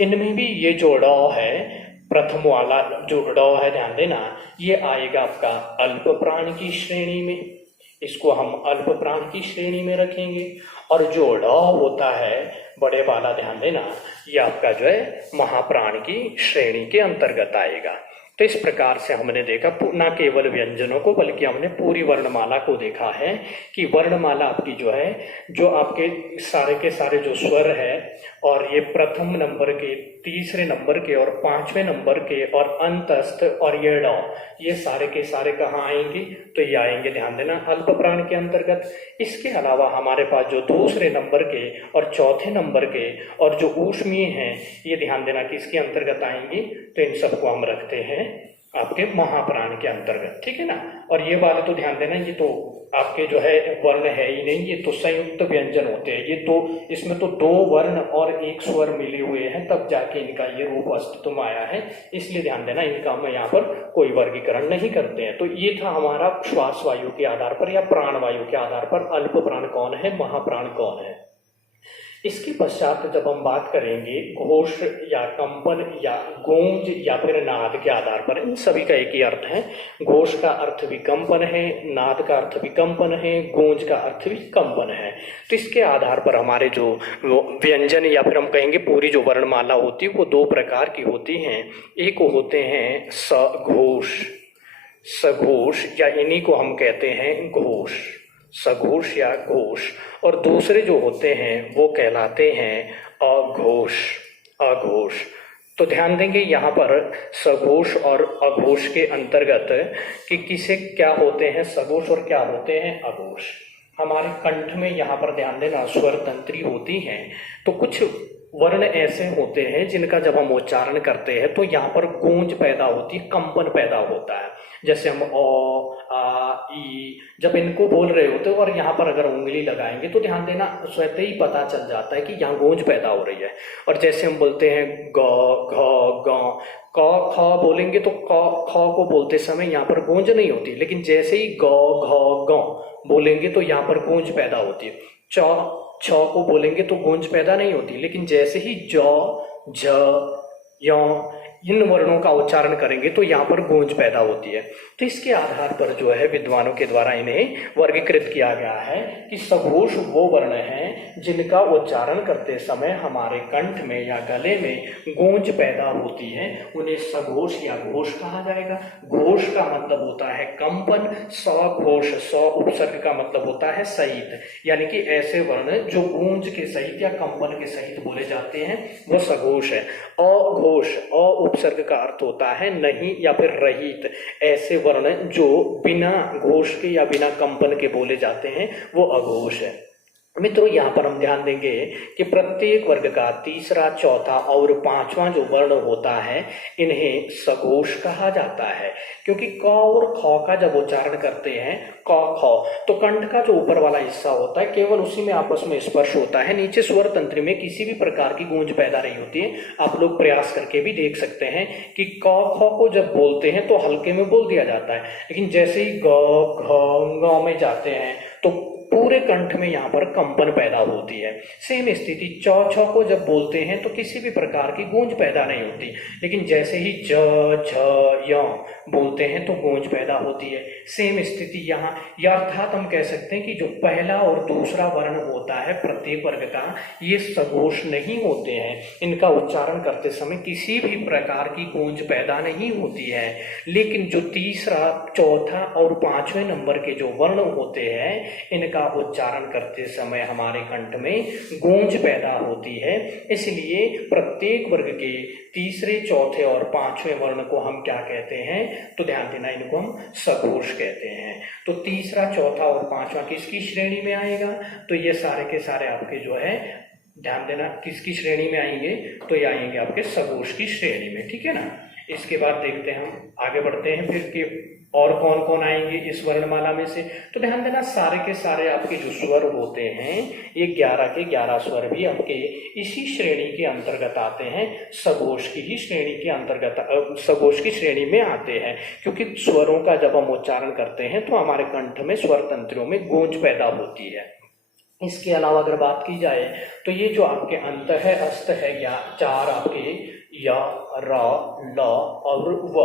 इनमें भी ये जो ड है, प्रथम वाला जो ड है, ध्यान देना, ये आएगा आपका अल्प प्राण की श्रेणी में, इसको हम अल्प प्राण की श्रेणी में रखेंगे। और जो ड होता है बड़े वाला, ध्यान देना, ये आपका जो है महाप्राण की श्रेणी के अंतर्गत आएगा। तो इस प्रकार से हमने देखा न केवल व्यंजनों को बल्कि हमने पूरी वर्णमाला को देखा है कि वर्णमाला आपकी जो है, जो आपके सारे जो स्वर है और ये प्रथम नंबर के, तीसरे नंबर के और पांचवें नंबर के और अंतस्थ और ये ड, ये सारे के सारे कहाँ आएंगे, तो ये आएंगे, ध्यान देना, अल्प प्राण के अंतर्गत। इसके अलावा हमारे पास जो दूसरे नंबर के और चौथे नंबर के और जो ऊष्मीय हैं, ये ध्यान देना किसके अंतर्गत आएंगे, तो इन सबको हम रखते हैं आपके महाप्राण के अंतर्गत, ठीक है ना। और ये वाले तो ध्यान देना, ये तो आपके जो है वर्ण है ही नहीं, ये तो संयुक्त व्यंजन होते हैं, ये तो इसमें तो दो वर्ण और एक स्वर मिले हुए हैं तब जाके इनका ये रूप अस्तित्व में आया है, इसलिए ध्यान देना इनका हम यहाँ पर कोई वर्गीकरण नहीं करते हैं। तो ये था हमारा श्वास वायु के आधार पर या प्राण वायु के आधार पर अल्प प्राण कौन है, महाप्राण कौन है। इसके पश्चात जब हम बात करेंगे घोष या कंपन या गूंज या फिर नाद के आधार पर, इन सभी का एक ही अर्थ है। घोष का अर्थ भी कंपन है, नाद का अर्थ भी कंपन है, गूंज का अर्थ भी कंपन है। तो इसके आधार पर हमारे जो व्यंजन या फिर हम कहेंगे पूरी जो वर्णमाला होती है वो दो प्रकार की होती हैं। एक होते हैं सघोष, सघोष या इन्हीं को हम कहते हैं घोष, सघोष या घोष, और दूसरे जो होते हैं वो कहलाते हैं अघोष, अघोष। तो ध्यान देंगे यहाँ पर सघोष और अघोष के अंतर्गत कि किसे क्या होते हैं सघोष और क्या होते हैं अघोष। हमारे कंठ में यहाँ पर ध्यान देना स्वर तंत्री होती हैं, तो कुछ वर्ण ऐसे होते हैं जिनका जब हम उच्चारण करते हैं तो यहाँ पर गूंज पैदा होती है, कंपन पैदा होता है। जैसे हम ओ आ ई जब इनको बोल रहे होते हैं और यहाँ पर अगर उंगली लगाएंगे तो ध्यान देना स्वतः ही पता चल जाता है कि यहाँ गूंज पैदा हो रही है। और जैसे हम बोलते हैं ग घ ग, क ख बोलेंगे तो क ख को बोलते समय यहाँ पर गूंज नहीं होती, लेकिन जैसे ही ग घ ग बोलेंगे तो यहाँ पर गूंज पैदा होती है। च छ को बोलेंगे तो गूंज पैदा नहीं होती, लेकिन जैसे ही ज झ य इन वर्णों का उच्चारण करेंगे तो यहाँ पर गूंज पैदा होती है। तो इसके आधार पर जो है विद्वानों के द्वारा इन्हें वर्गीकृत किया गया है कि सघोष वो वर्ण हैं जिनका उच्चारण करते समय हमारे कंठ में या गले में गूंज पैदा होती है, उन्हें सघोष या घोष कहा जाएगा। घोष का मतलब होता है कंपन, सघोष स उपसर्ग का मतलब होता है सहित, यानी कि ऐसे वर्ण जो गूंज के सहित या कंपन के सहित बोले जाते हैं वो सघोष है। अघोष, अ उपसर्ग का अर्थ होता है नहीं या फिर रहित, ऐसे वर्ण जो बिना घोष के या बिना कंपन के बोले जाते हैं वो अघोष है। मित्रों यहाँ पर हम ध्यान देंगे कि प्रत्येक वर्ग का तीसरा, चौथा और पांचवा जो वर्ण होता है इन्हें सघोष कहा जाता है, क्योंकि क और ख का जब उच्चारण करते हैं क ख तो कंठ का जो ऊपर वाला हिस्सा होता है केवल उसी में आपस में स्पर्श होता है, नीचे स्वर तंत्र में किसी भी प्रकार की गूंज पैदा नहीं होती है। आप लोग प्रयास करके भी देख सकते हैं कि क ख को जब बोलते हैं तो हल्के में बोल दिया जाता है, लेकिन जैसे ही ग घ ङ में जाते हैं तो पूरे कंठ में यहाँ पर कंपन पैदा होती है। सेम स्थिति च छ को जब बोलते हैं तो किसी भी प्रकार की गूंज पैदा नहीं होती, लेकिन जैसे ही ज झ य बोलते हैं तो गूंज पैदा होती है। सेम स्थिति यहाँ, या अर्थात हम कह सकते हैं कि जो पहला और दूसरा वर्ण होता है प्रत्येक वर्ग का, ये सघोष नहीं होते हैं, इनका उच्चारण करते समय किसी भी प्रकार की गूंज पैदा नहीं होती है। लेकिन जो तीसरा, चौथा और पांचवें नंबर के जो वर्ण होते हैं इनका उच्चारण करते समय हमारे कंठ में गूंज पैदा होती है। इसलिए प्रत्येक वर्ग के तीसरे, चौथे और पांचवें वर्ण को हम क्या कहते हैं, तो ध्यान देना इनको हम सघोष कहते हैं। तो तीसरा, चौथा और पांचवा किसकी श्रेणी में आएगा, तो ये सारे के सारे आपके जो है ध्यान देना किसकी श्रेणी में आएंगे, तो ये आएंगे आपके सघोष की श्रेणी में, ठीक है ना। इसके बाद देखते हैं हम आगे बढ़ते हैं फिर कि और कौन कौन आएंगे इस वर्णमाला में से? तो ध्यान देना, सारे के सारे आपके जो स्वर होते हैं ये 11 के 11 स्वर भी आपके इसी श्रेणी के अंतर्गत आते हैं, सघोष की ही श्रेणी के अंतर्गत, सघोष की श्रेणी में आते हैं। क्योंकि स्वरों का जब हम उच्चारण करते हैं तो हमारे कंठ में, स्वर तंत्रियों में गूंज पैदा होती है। इसके अलावा अगर बात की जाए तो ये जो आपके अंत है, अस्त है, या चार आपके य, र, ल और व,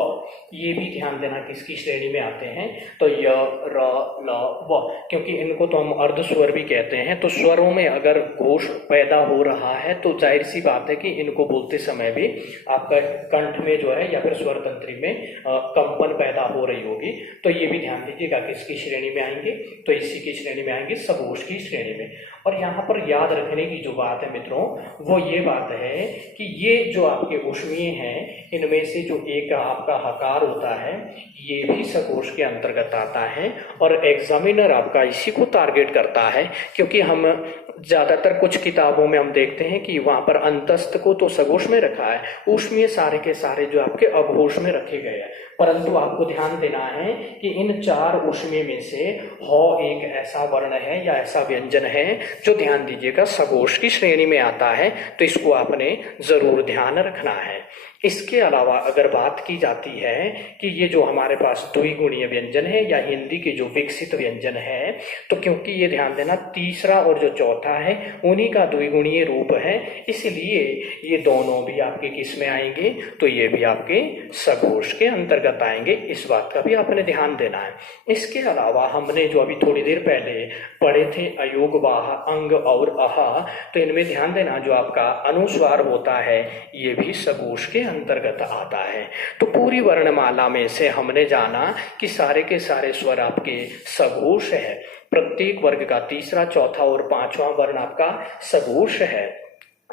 ये भी ध्यान देना किसकी श्रेणी में आते हैं? तो य, र, ल, व, क्योंकि इनको तो हम अर्ध स्वर भी कहते हैं। तो स्वरों में अगर घोष पैदा हो रहा है तो जाहिर सी बात है कि इनको बोलते समय भी आपका कंठ में जो है या फिर स्वर तंत्री में कंपन पैदा हो रही होगी। तो ये भी ध्यान दीजिएगा किसकी श्रेणी में आएंगे? तो इसी की श्रेणी में आएंगे, सघोष की श्रेणी में। और यहाँ पर याद रखने की जो बात है मित्रों, वो ये बात है कि ये जो आपके ऊष्मीय हैं, इनमें से जो एक आपका हकार होता है ये भी सघोष के अंतर्गत आता है। और एग्जामिनर आपका इसी को टारगेट करता है, क्योंकि हम ज्यादातर कुछ किताबों में हम देखते हैं कि वहां पर अंतस्थ को तो सघोष में रखा है, ऊष्मीय सारे के सारे जो आपके अघोष में रखे गए हैं। परंतु आपको ध्यान देना है कि इन चार ऊष्मीय में से ह एक ऐसा वर्ण है या ऐसा व्यंजन है जो ध्यान दीजिएगा सघोष की श्रेणी में आता है। तो इसको आपने जरूर ध्यान रखना है। इसके अलावा अगर बात की जाती है कि ये जो हमारे पास द्विगुणीय व्यंजन है या हिंदी के जो विकसित व्यंजन है, तो क्योंकि ये ध्यान देना तीसरा और जो चौथा है उन्हीं का द्विगुणीय रूप है, इसलिए ये दोनों भी आपके किस में आएंगे? तो ये भी आपके सघोष के अंतर्गत आएंगे। इस बात का भी आपने ध्यान देना है। इसके अलावा हमने जो अभी थोड़ी देर पहले पढ़े थे अयोग, वाह, अंग और अहा, तो इनमें ध्यान देना जो आपका अनुस्वार होता है ये भी सघोष के अंतर्गत आता है। तो पूरी वर्णमाला में से हमने जाना कि सारे के सारे स्वर आपके सघोष है। प्रत्येक वर्ग का तीसरा, चौथा और पांचवा वर्ण आपका सघोष है।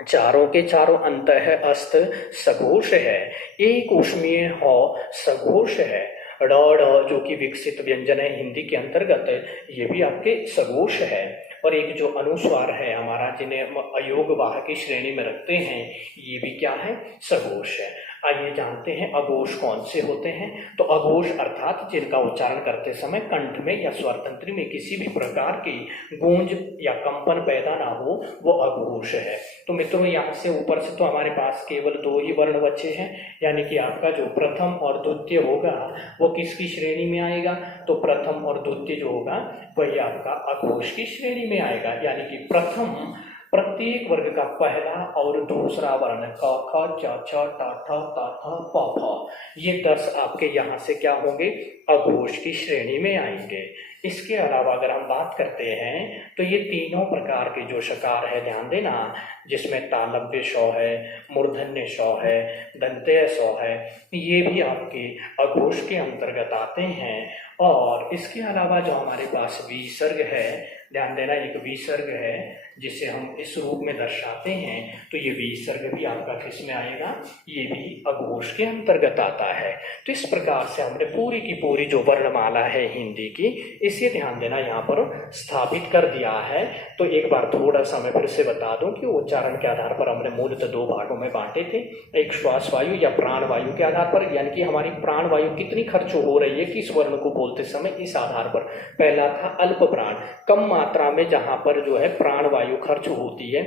चारों के चारों अंत है, अस्त सघोष है। एक ऊष्मीय हो सघोष है। ड जो कि विकसित व्यंजन है हिंदी के अंतर्गत, ये भी आपके सघोष है। और एक जो अनुस्वार है हमारा, जिन्हें हम अयोग, वाह की श्रेणी में रखते हैं, ये भी क्या है? सघोष है। आइए जानते हैं अघोष कौन से होते हैं। तो अघोष अर्थात जिनका उच्चारण करते समय कंठ में या स्वर तंत्री में किसी भी प्रकार की गूंज या कंपन पैदा ना हो, वो अघोष है। तो मित्रों यहाँ से ऊपर से तो हमारे पास केवल दो ही वर्ण बचे हैं, यानी कि आपका जो प्रथम और द्वितीय होगा वो किसकी श्रेणी में आएगा? तो प्रथम और द्वितीय जो होगा वही आपका अघोष की श्रेणी में आएगा। यानी कि प्रथम प्रत्येक वर्ग का पहला और दूसरा वर्ण क, ख, च, छ, ट, ठ, त, थ, प, फ, ये 10 आपके यहाँ से क्या होंगे? अघोष की श्रेणी में आएंगे। इसके अलावा अगर हम बात करते हैं तो ये तीनों प्रकार के जो शकार है, ध्यान देना, जिसमें तालव्य श है, मूर्धन्य श है, दंतेय श है, ये भी आपके अघोष के अंतर्गत आते हैं। और इसके अलावा जो हमारे पास विसर्ग है, ध्यान देना, एक विसर्ग है जिसे हम इस रूप में दर्शाते हैं, तो ये विसर्ग भी आपका किस में आएगा? ये भी अघोष के अंतर्गत आता है। तो इस प्रकार से हमने पूरी की पूरी जो वर्णमाला है हिंदी की, इसे ध्यान देना यहाँ पर स्थापित कर दिया है। तो एक बार थोड़ा सा मैं फिर से बता दूं कि उच्चारण के आधार पर हमने मूलतः दो भागों में बांटे थे। एक श्वास वायु या प्राण वायु के आधार पर, यानी कि हमारी प्राण वायु कितनी खर्च हो रही है किस वर्ण को बोलते समय, इस आधार पर। पहला था अल्प प्राण, कम मात्रा में जहां पर जो है प्राण वायु खर्च होती है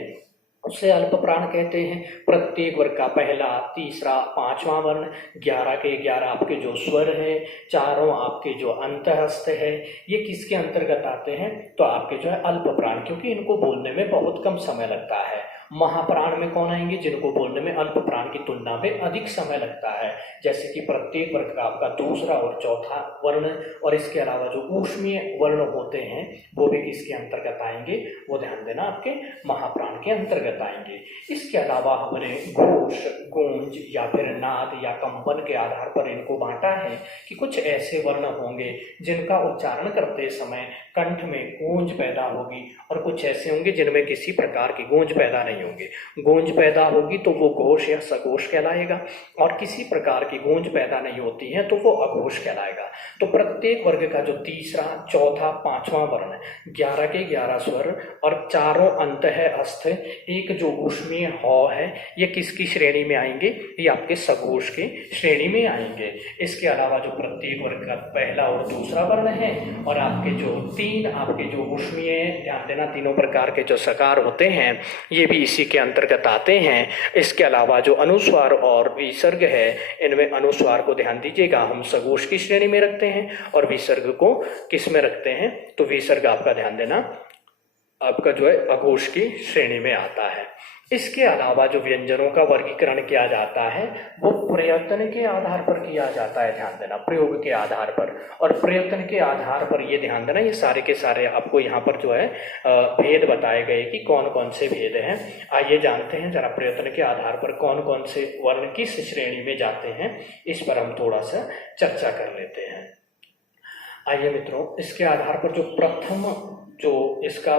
उसे अल्प प्राण कहते हैं। प्रत्येक वर्ग का पहला, तीसरा, पांचवा वर्ण, 11 के 11 आपके जो स्वर है, चारों आपके जो अंतःस्थ है, ये किसके अंतर्गत आते हैं? तो आपके जो है अल्प प्राण, क्योंकि इनको बोलने में बहुत कम समय लगता है। महाप्राण में कौन आएंगे? जिनको बोलने में अल्प प्राण की तुलना में अधिक समय लगता है, जैसे कि प्रत्येक वर्ग का आपका दूसरा और चौथा वर्ण। और इसके अलावा जो ऊष्मीय वर्ण होते हैं वो भी किसके अंतर्गत आएंगे? वो ध्यान देना आपके महाप्राण के अंतर्गत आएंगे। इसके अलावा हमने घोष, गूंज या फिर नाद या कंपन के आधार पर इनको बांटा है कि कुछ ऐसे वर्ण होंगे जिनका उच्चारण करते समय कंठ में गूंज पैदा होगी, और कुछ ऐसे होंगे जिनमें किसी प्रकार की गूंज पैदा नहीं होंगे। गूंज पैदा होगी तो वो घोष या सघोष कहलाएगा, और किसी प्रकार की गूंज पैदा नहीं होती है तो वो अघोष कहलाएगा। तो प्रत्येक प्रत्येक वर्ग का जो तीसरा, चौथा, पांचवा वर्ण, 11 के 11 स्वर और चारों अंत है अस्थ, एक जो ऊष्मीय ह है, ये किसकी श्रेणी में आएंगे? ये आपके सघोष की श्रेणी में आएंगे। इसके अलावा जो प्रत्येक वर्ग का पहला और दूसरा वर्ण है और आपके जो तीन आपके जो ऊष्मीय, ध्यान देना, तीनों प्रकार के जो सकार होते हैं ये भी इसी के अंतर्गत आते हैं। इसके अलावा जो अनुस्वार और विसर्ग है, इनमें अनुस्वार को ध्यान दीजिएगा हम सघोष की श्रेणी में रखते हैं और विसर्ग को किस में रखते हैं? तो विसर्ग आपका ध्यान देना आपका जो है अघोष की श्रेणी में आता है। इसके अलावा जो व्यंजनों का वर्गीकरण किया जाता है वो प्रयत्न के आधार पर किया जाता है, ध्यान देना, प्रयोग के आधार पर। और प्रयत्न के आधार पर ये ध्यान देना, ये सारे के सारे आपको यहाँ पर जो है भेद बताए गए कि कौन कौन से भेद हैं। आइए जानते हैं जरा प्रयत्न के आधार पर कौन कौन से वर्ण किस श्रेणी में जाते हैं, इस पर हम थोड़ा सा चर्चा कर लेते हैं। आइए मित्रों, इसके आधार पर जो प्रथम जो इसका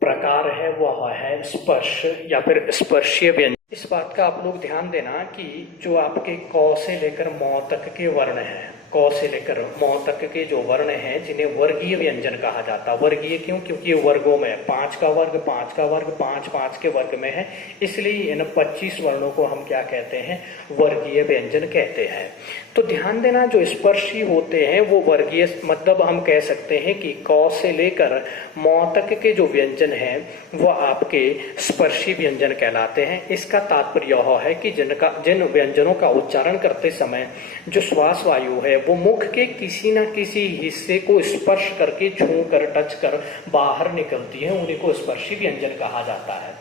प्रकार है वह है स्पर्श या फिर स्पर्शीय व्यंजन। इस बात का आप लोग ध्यान देना कि जो आपके क से लेकर म तक के वर्ण हैं, क से लेकर म तक के जो वर्ण हैं जिन्हें वर्गीय व्यंजन कहा जाता है। वर्गीय क्यों? क्योंकि ये वर्गों में 5 का वर्ग, 5 का वर्ग, 5 5 के वर्ग में है, इसलिए इन 25 वर्णों को हम क्या कहते हैं? वर्गीय व्यंजन कहते हैं। तो ध्यान देना, जो स्पर्शी होते हैं वो वर्गीय, मतलब हम कह सकते हैं कि क से लेकर म तक के जो व्यंजन हैं वो आपके स्पर्शी व्यंजन कहलाते हैं। इसका तात्पर्य यह है कि जिन व्यंजनों का उच्चारण करते समय जो श्वास वायु है वो मुख के किसी न किसी हिस्से को स्पर्श करके, छू कर, टच कर बाहर निकलती है, उन्हीं को स्पर्शी व्यंजन कहा जाता है।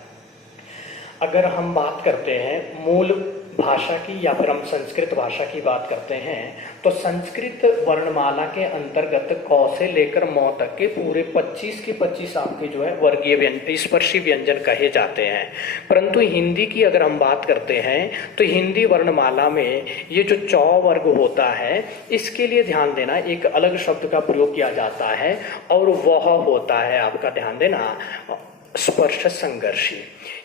अगर हम बात करते हैं मूल भाषा की या फिर हम संस्कृत भाषा की बात करते हैं तो संस्कृत वर्णमाला के अंतर्गत क से लेकर म तक के पूरे 25 के 25 आपके जो है वर्गीय व्यंजन, स्पर्शी व्यंजन कहे जाते हैं। परंतु हिंदी की अगर हम बात करते हैं तो हिंदी वर्णमाला में ये जो च वर्ग होता है इसके लिए ध्यान देना एक अलग शब्द का प्रयोग किया जाता है और वह होता है आपका, ध्यान देना, स्पर्श संघर्षी।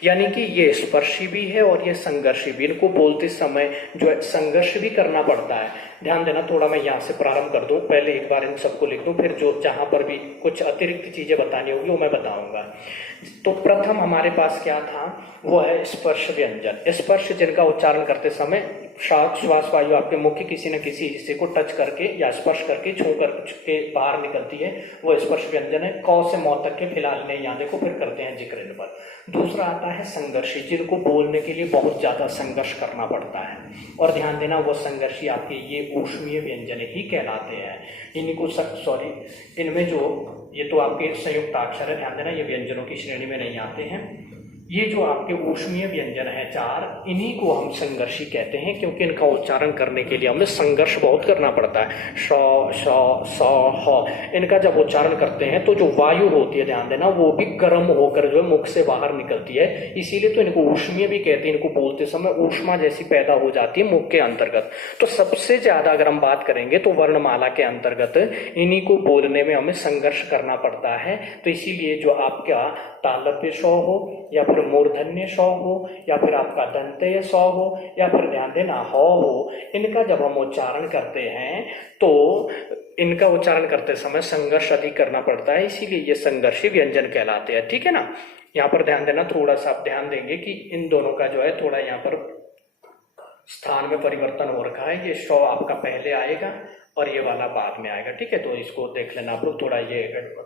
यानी कि ये स्पर्शी भी है और ये संघर्षी भी। इनको बोलते समय जो है संघर्ष भी करना पड़ता है। ध्यान देना, थोड़ा मैं यहाँ से प्रारंभ कर दूं, पहले एक बार इन सबको लिख दूं, फिर जो जहां पर भी कुछ अतिरिक्त चीजें बतानी होगी वो मैं बताऊंगा। तो प्रथम हमारे पास क्या था? वो है स्पर्श व्यंजन। स्पर्श जिनका उच्चारण करते समय श्वास वायु आपके मुख के किसी न किसी हिस्से को टच करके या स्पर्श करके, छू करके बाहर निकलती है, वो स्पर्श व्यंजन है। क से म तक के फिलहाल नहीं, यहाँ देखो, फिर करते हैं जिक्र इन पर। दूसरा आता है संघर्षी, जिनको बोलने के लिए बहुत ज्यादा संघर्ष करना पड़ता है। और ध्यान देना, वो संघर्षी आपके ये ऊष्मीय व्यंजन ही कहलाते हैं। इनको इनमें जो ये तो आपके संयुक्त अक्षर है, ध्यान देना, ये व्यंजनों की श्रेणी में नहीं आते हैं। ये जो आपके ऊष्मीय व्यंजन है 4, इन्हीं को हम संघर्षी कहते हैं क्योंकि इनका उच्चारण करने के लिए हमें संघर्ष बहुत करना पड़ता है। श, श, स, ह, इनका जब उच्चारण करते हैं तो जो वायु होती है, ध्यान देना, वो भी गर्म होकर जो है मुख से बाहर निकलती है, इसीलिए तो इनको ऊष्मीय भी कहते हैं। इनको बोलते समय ऊष्मा जैसी पैदा हो जाती है मुख के अंतर्गत। तो सबसे ज्यादा अगर हम बात करेंगे तो वर्णमाला के अंतर्गत इन्हीं को बोलने में हमें संघर्ष करना पड़ता है। तो इसीलिए जो आपका तालव्य श हो या फिर मूर्धन्य श हो या फिर आपका दंतेय श हो या फिर ध्यान देना ह हो, इनका जब हम उच्चारण करते हैं तो इनका उच्चारण करते समय संघर्ष अधिक करना पड़ता है, इसीलिए ये संघर्षी व्यंजन कहलाते हैं। ठीक है ना? यहाँ पर ध्यान देना, थोड़ा सा आप ध्यान देंगे कि इन दोनों का जो है थोड़ा यहाँ पर स्थान में परिवर्तन हो रखा है। ये श आपका पहले आएगा और ये वाला बाद में आएगा। ठीक है, तो इसको देख लेना आप लोग, थोड़ा ये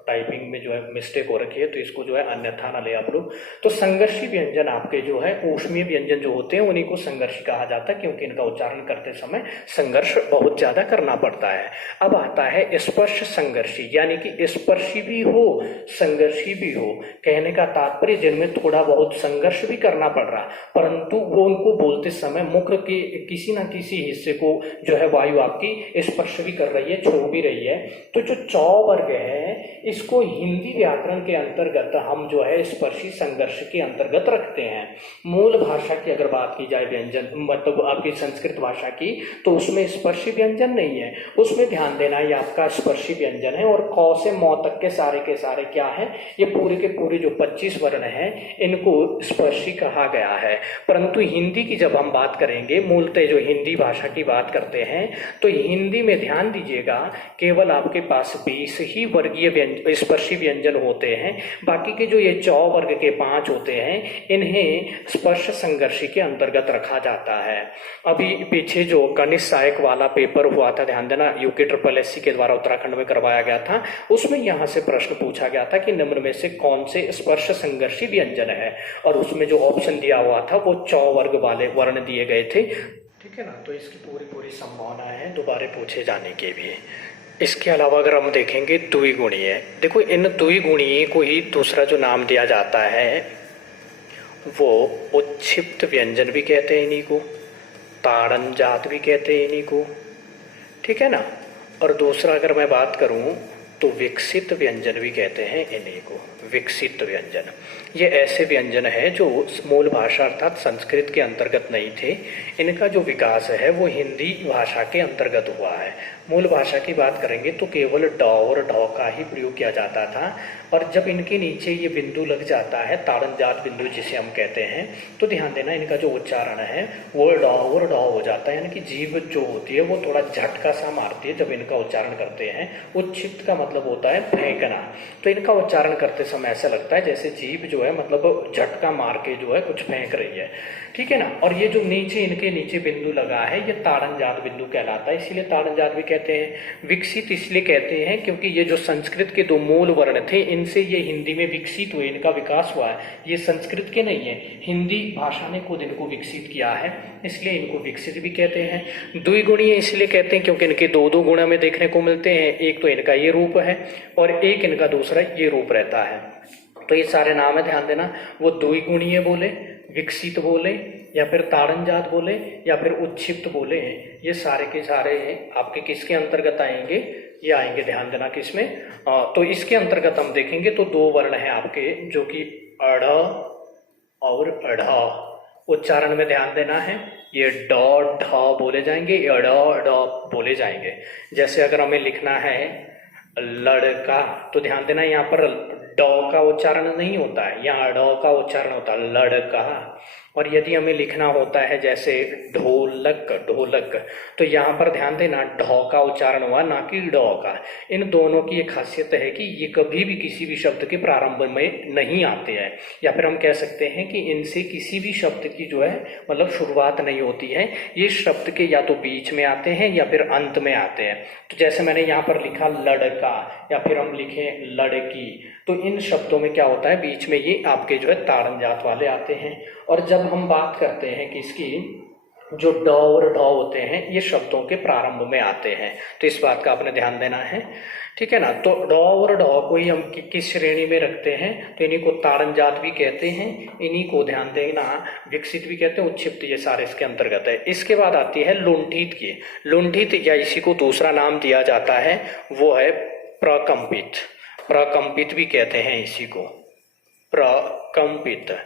टाइपिंग में जो है मिस्टेक हो रखी है, तो इसको जो है अन्यथा ना ले आप लोग। तो संघर्षी व्यंजन आपके जो है ऊष्मीय व्यंजन जो होते हैं उन्हीं को संघर्षी कहा जाता है क्योंकि इनका उच्चारण करते समय संघर्ष बहुत ज्यादा करना पड़ता है। अब आता है स्पर्श संघर्षी, यानी कि स्पर्शी भी हो संघर्षी भी हो। कहने का तात्पर्य जिनमें थोड़ा बहुत संघर्ष भी करना पड़ रहा परंतु वो उनको बोलते समय मुख के किसी न किसी हिस्से को जो है वायु आपकी स्पर्श भी कर रही है, छू भी रही है। तो जो च वर्ग है इसको हिंदी व्याकरण के अंतर्गत हम जो है स्पर्शी संघर्ष के अंतर्गत रखते हैं। मूल भाषा की अगर बात की जाए व्यंजन, मतलब आपकी संस्कृत भाषा की, तो उसमें स्पर्शी व्यंजन नहीं है। उसमें ध्यान देना ये आपका स्पर्शी व्यंजन है और क से म तक के सारे क्या है, ये पूरे के पूरे जो 25 वर्ण है इनको स्पर्शी कहा गया है। परंतु हिंदी की जब हम बात करेंगे, मूलतः जो हिंदी भाषा की बात करते हैं तो हिंदी में ध्यान दीजिएगा, केवल आपके पास 20 ही वर्गीय स्पर्शी व्यंजन होते हैं। बाकी के जो ये 4 वर्ग के 5 होते हैं, इन्हें स्पर्श संघर्षी के अंतर्गत रखा जाता है। अभी पीछे जो कनिष्ठ सहायक वाला पेपर हुआ था, ध्यान देना, यूके SSSC के द्वारा उत्तराखंड में करवाया गया था, उसमें यहाँ से प्रश्न पूछा गया था कि निम्न में से कौन से स्पर्श संघर्षी व्यंजन है, और उसमें जो ऑप्शन दिया हुआ था वो 4 वर्ग वाले वर्ण दिए गए थे। ठीक है ना, तो इसकी पूरी संभावना है दोबारा पूछे जाने की भी। इसके अलावा अगर हम देखेंगे द्विगुणीय, देखो इन द्विगुणीय को ही दूसरा जो नाम दिया जाता है वो उच्छिप्त व्यंजन भी कहते हैं इन्हीं को, ताड़न जात भी कहते हैं इन्हीं को। ठीक है ना, और दूसरा अगर मैं बात करूं तो विकसित व्यंजन भी कहते हैं इन्हीं को, विकसित व्यंजन। ये ऐसे व्यंजन है जो मूल भाषा अर्थात संस्कृत के अंतर्गत नहीं थे, इनका जो विकास है वो हिंदी भाषा के अंतर्गत हुआ है। मूल भाषा की बात करेंगे तो केवल ड और ढ का ही प्रयोग किया जाता था, और जब इनके नीचे ये बिंदु लग जाता है, ताड़न जात बिंदु जिसे हम कहते हैं, तो ध्यान देना इनका जो उच्चारण है वो ड और ढ हो जाता है, यानी कि जीभ जो होती है वो थोड़ा झटका सा मारती है जब इनका उच्चारण करते हैं। उच्छिप्त का मतलब होता है फेंकना, तो इनका उच्चारण करते समय ऐसा लगता है जैसे जीभ जो है मतलब झटका मार के जो है कुछ फेंक रही है। ठीक है ना, और ये जो नीचे इनके नीचे बिंदु लगा है ये ताड़न जात बिंदु कहलाता है, इसीलिए ताड़न जात भी कहते हैं। विकसित इसलिए कहते हैं क्योंकि ये जो संस्कृत के 2 मूल वर्ण थे, इनसे ये हिंदी में विकसित हुए, इनका विकास हुआ है, ये संस्कृत के नहीं है, हिंदी भाषा ने खुद इनको विकसित किया है, इसलिए इनको विकसित भी कहते हैं। द्विगुणीय इसलिए कहते हैं क्योंकि इनके 2-2 गुण हमें देखने को मिलते हैं, एक तो इनका ये रूप है और एक इनका दूसरा ये रूप रहता है। तो ये सारे नाम है, ध्यान देना, वो द्विगुणीय बोले, विकसित बोले, या फिर ताड़न जात बोले, या फिर उच्छिप्त बोले, ये सारे के सारे आपके किसके अंतर्गत आएंगे, ये आएंगे, ध्यान देना किसमें, तो इसके अंतर्गत हम देखेंगे तो 2 वर्ण हैं आपके जो कि अढ़ और अढ़। उच्चारण में ध्यान देना है, ये ड ढ बोले जाएंगे, अढ़ ड बोले जाएंगे। जैसे अगर हमें लिखना है लड़का, तो ध्यान देना यहाँ पर ड का उच्चारण नहीं होता है, यहाँ ड का उच्चारण होता है लड़का। और यदि हमें लिखना होता है जैसे ढोलक, ढोलक, तो यहाँ पर ध्यान देना ढ का उच्चारण हुआ ना कि ड का। इन दोनों की एक खासियत है कि ये कभी भी किसी भी शब्द के प्रारंभ में नहीं आते हैं, या फिर हम कह सकते हैं कि इनसे किसी भी शब्द की जो है मतलब शुरुआत नहीं होती है, ये शब्द के या तो बीच में आते हैं या फिर अंत में आते हैं। तो जैसे मैंने यहाँ पर लिखा लड़का, या फिर हम लिखें लड़की, तो इन शब्दों में क्या होता है, बीच में ये आपके जो है ताड़न जात वाले आते हैं। और जब हम बात करते हैं कि इसकी जो ड और ढ होते हैं ये शब्दों के प्रारंभ में आते हैं, तो इस बात का आपने ध्यान देना है। ठीक है ना, तो ड और ढ को ही हम किस श्रेणी में रखते हैं, तो इन्हीं को ताड़न जात भी कहते हैं, इन्हीं को ध्यान देना विकसित भी कहते हैं, उच्छिप्त, ये सारे इसके अंतर्गत है। इसके बाद आती है लुंठित की। लुंठित या इसी को दूसरा नाम दिया जाता है वो है प्रकंपित, प्रकंपित भी कहते हैं इसी को, प्रकंपित।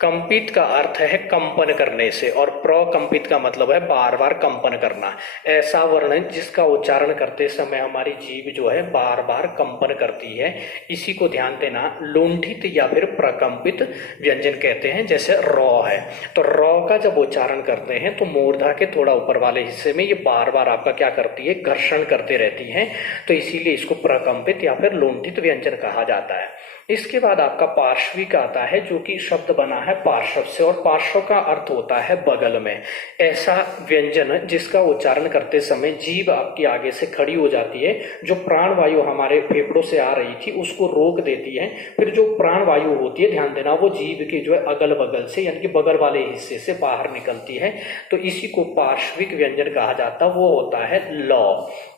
कंपित का अर्थ है कंपन करने से, और प्रकंपित का मतलब है बार बार कंपन करना। ऐसा वर्ण जिसका उच्चारण करते समय हमारी जीभ जो है बार बार कंपन करती है, इसी को ध्यान देना लुंठित या फिर प्रकंपित व्यंजन कहते हैं। जैसे र है, तो र का जब उच्चारण करते हैं तो मूर्धा के थोड़ा ऊपर वाले हिस्से में ये बार बार आपका क्या करती है, घर्षण करते रहती है, तो इसीलिए इसको प्रकंपित या फिर लुंठित व्यंजन कहा जाता है। इसके बाद आपका पार्श्विक आता है जो कि शब्द बना है पार्श्व से, और पार्श्व का अर्थ होता है बगल में। ऐसा व्यंजन जिसका उच्चारण करते समय जीभ आपकी आगे से खड़ी हो जाती है, जो प्राण वायु हमारे फेफड़ों से आ रही थी उसको रोक देती है, फिर जो प्राण वायु होती है ध्यान देना वो जीभ के जो है अगल बगल से यानी कि बगल वाले हिस्से से बाहर निकलती है, तो इसी को पार्श्विक व्यंजन कहा जाता है। वो होता है ल,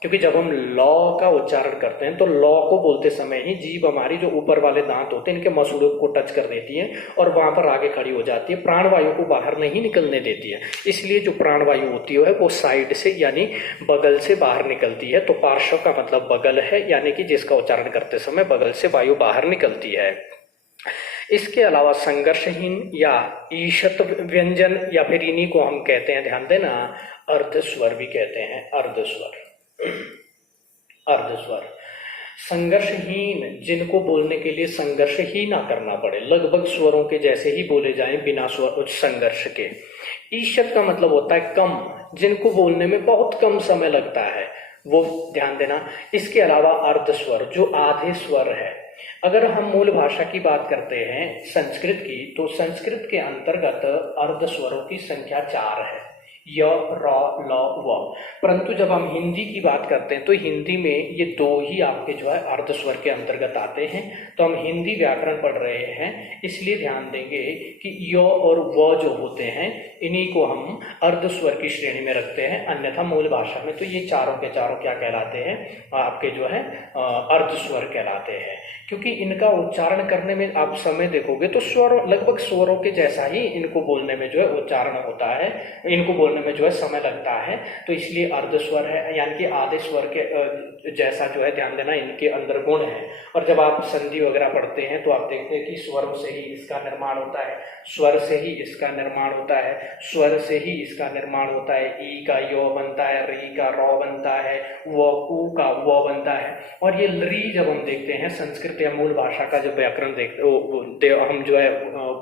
क्योंकि जब हम ल का उच्चारण करते हैं तो ल को बोलते समय ही जीभ हमारी जो ऊपर वाले दांत होते हैं इनके मसूड़ों को टच कर देती है और वहां पर आगे खड़ी हो जाती है, प्राण वायु को बाहर नहीं निकलने देती है। इसलिए जो प्राण वायु होती है वो साइड से यानी बगल से बाहर निकलती है। तो पार्श्व का मतलब बगल है, यानी कि जिसका उच्चारण करते समय बगल से वायु बाहर निकलती है। इसके अलावा संघर्षहीन या ईशत व्यंजन या फिर इन्हीं को हम कहते हैं, ध्यान देना, अर्धस्वर भी कहते हैं, अर्धस्वर, अर्धस्वर। संघर्षहीन जिनको बोलने के लिए संघर्ष ही ना करना पड़े, लगभग स्वरों के जैसे ही बोले जाएं बिना स्वर संघर्ष के। ईशत का मतलब होता है कम, जिनको बोलने में बहुत कम समय लगता है, वो ध्यान देना। इसके अलावा अर्ध स्वर जो आधे स्वर है, अगर हम मूल भाषा की बात करते हैं संस्कृत की, तो संस्कृत के अंतर्गत अर्ध स्वरों की संख्या 4 है, य, र, ल, व। परंतु जब हम हिंदी की बात करते हैं तो हिंदी में ये 2 ही आपके जो है अर्ध स्वर के अंतर्गत आते हैं। तो हम हिंदी व्याकरण पढ़ रहे हैं, इसलिए ध्यान देंगे कि य और व जो होते हैं इन्हीं को हम अर्ध स्वर की श्रेणी में रखते हैं। अन्यथा मूल भाषा में तो ये चारों के चारों क्या कहलाते हैं, आपके जो है अर्ध स्वर कहलाते हैं। क्योंकि इनका उच्चारण करने में आप समय देखोगे तो स्वर लगभग स्वरों के जैसा ही इनको बोलने में जो है उच्चारण होता है, इनको बोलने में जो है समय लगता है। तो इसलिए अर्ध स्वर है, यानी कि आधे स्वर के जैसा जो है ध्यान देना इनके अंदर गुण है। और जब आप संधि वगैरह पढ़ते हैं तो आप देखते हैं कि स्वरों से ही इसका निर्माण होता है, स्वर से ही इसका निर्माण होता है, स्वर से ही इसका निर्माण होता है। ई का यो बनता है, री का रौ बनता है, व ऊ का व बनता है। और ये री जब हम देखते हैं संस्कृत या मूल भाषा का जब व्याकरण देखते हम जो है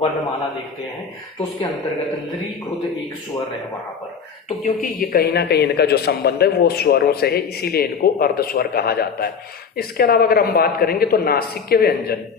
वर्णमाला देखते हैं तो उसके अंतर्गत री खुद एक स्वर है वहां पर। तो क्योंकि ये कहीं ना कहीं इनका जो संबंध है वो स्वरों से है, इसीलिए इनको अर्ध स्वर कहा जाता है। इसके अलावा अगर हम बात करेंगे तो नासिक्य व्यंजन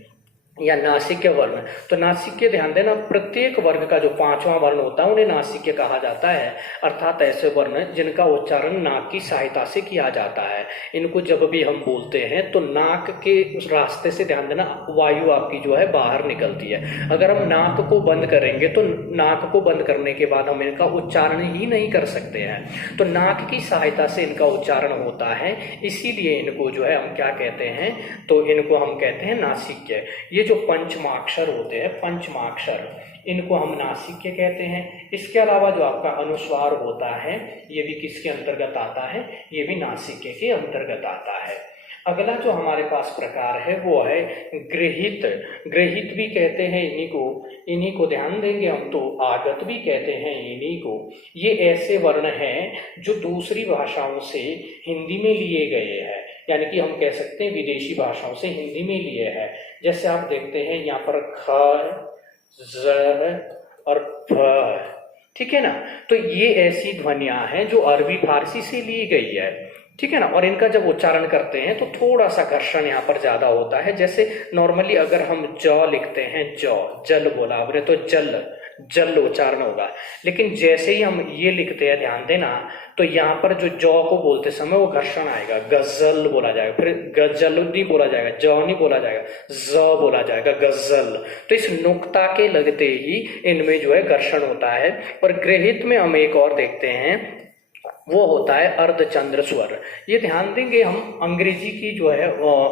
या नासिक्य वर्ण, तो नासिक्य ध्यान देना प्रत्येक वर्ग का जो 5वां वर्ण होता है उन्हें नासिक्य कहा जाता है। अर्थात ऐसे वर्ण जिनका उच्चारण नाक की सहायता से किया जाता है। इनको जब भी हम बोलते हैं तो नाक के उस रास्ते से ध्यान देना वायु आपकी जो है बाहर निकलती है। अगर हम नाक को बंद करेंगे तो नाक को बंद करने के बाद हम इनका उच्चारण ही नहीं कर सकते हैं। तो नाक की सहायता से इनका उच्चारण होता है, इसीलिए इनको जो है हम क्या कहते हैं, तो इनको हम कहते हैं नासिक्य। ये जो पंचमाक्षर होते हैं, पंचमाक्षर, इनको हम नासिक्य कहते हैं। इसके अलावा जो आपका अनुस्वार होता है ये भी किसके अंतर्गत आता है, ये भी नासिक्य के अंतर्गत आता है। अगला जो हमारे पास प्रकार है वो है गृहीत। गृहीत भी कहते हैं इन्हीं को ध्यान देंगे हम, तो आगत भी कहते हैं इन्हीं को। ये ऐसे वर्ण हैं जो दूसरी भाषाओं से हिंदी में लिए गए हैं, यानी कि हम कह सकते हैं विदेशी भाषाओं से हिंदी में लिए हैं। जैसे आप देखते हैं यहाँ पर ख, ज और फ, ठीक है ना। तो ये ऐसी ध्वनियां हैं जो अरबी फारसी से ली गई है, ठीक है ना। और इनका जब उच्चारण करते हैं तो थोड़ा सा घर्षण यहाँ पर ज्यादा होता है। जैसे नॉर्मली अगर हम ज लिखते हैं, जल बोला आपने तो जल उच्चारण होगा, लेकिन जैसे ही हम ये लिखते हैं ध्यान देना तो यहाँ पर जो जौ को बोलते समय वो घर्षण आएगा, गजल बोला जाएगा, फिर गजल नहीं बोला जाएगा, जौ नहीं बोला जाएगा, ज बोला जाएगा, गजल। तो इस नुक्ता के लगते ही इनमें जो है घर्षण होता है। और गृहीत में हम एक और देखते हैं, वो होता है अर्धचंद्र स्वर। ये ध्यान देंगे हम अंग्रेजी की जो है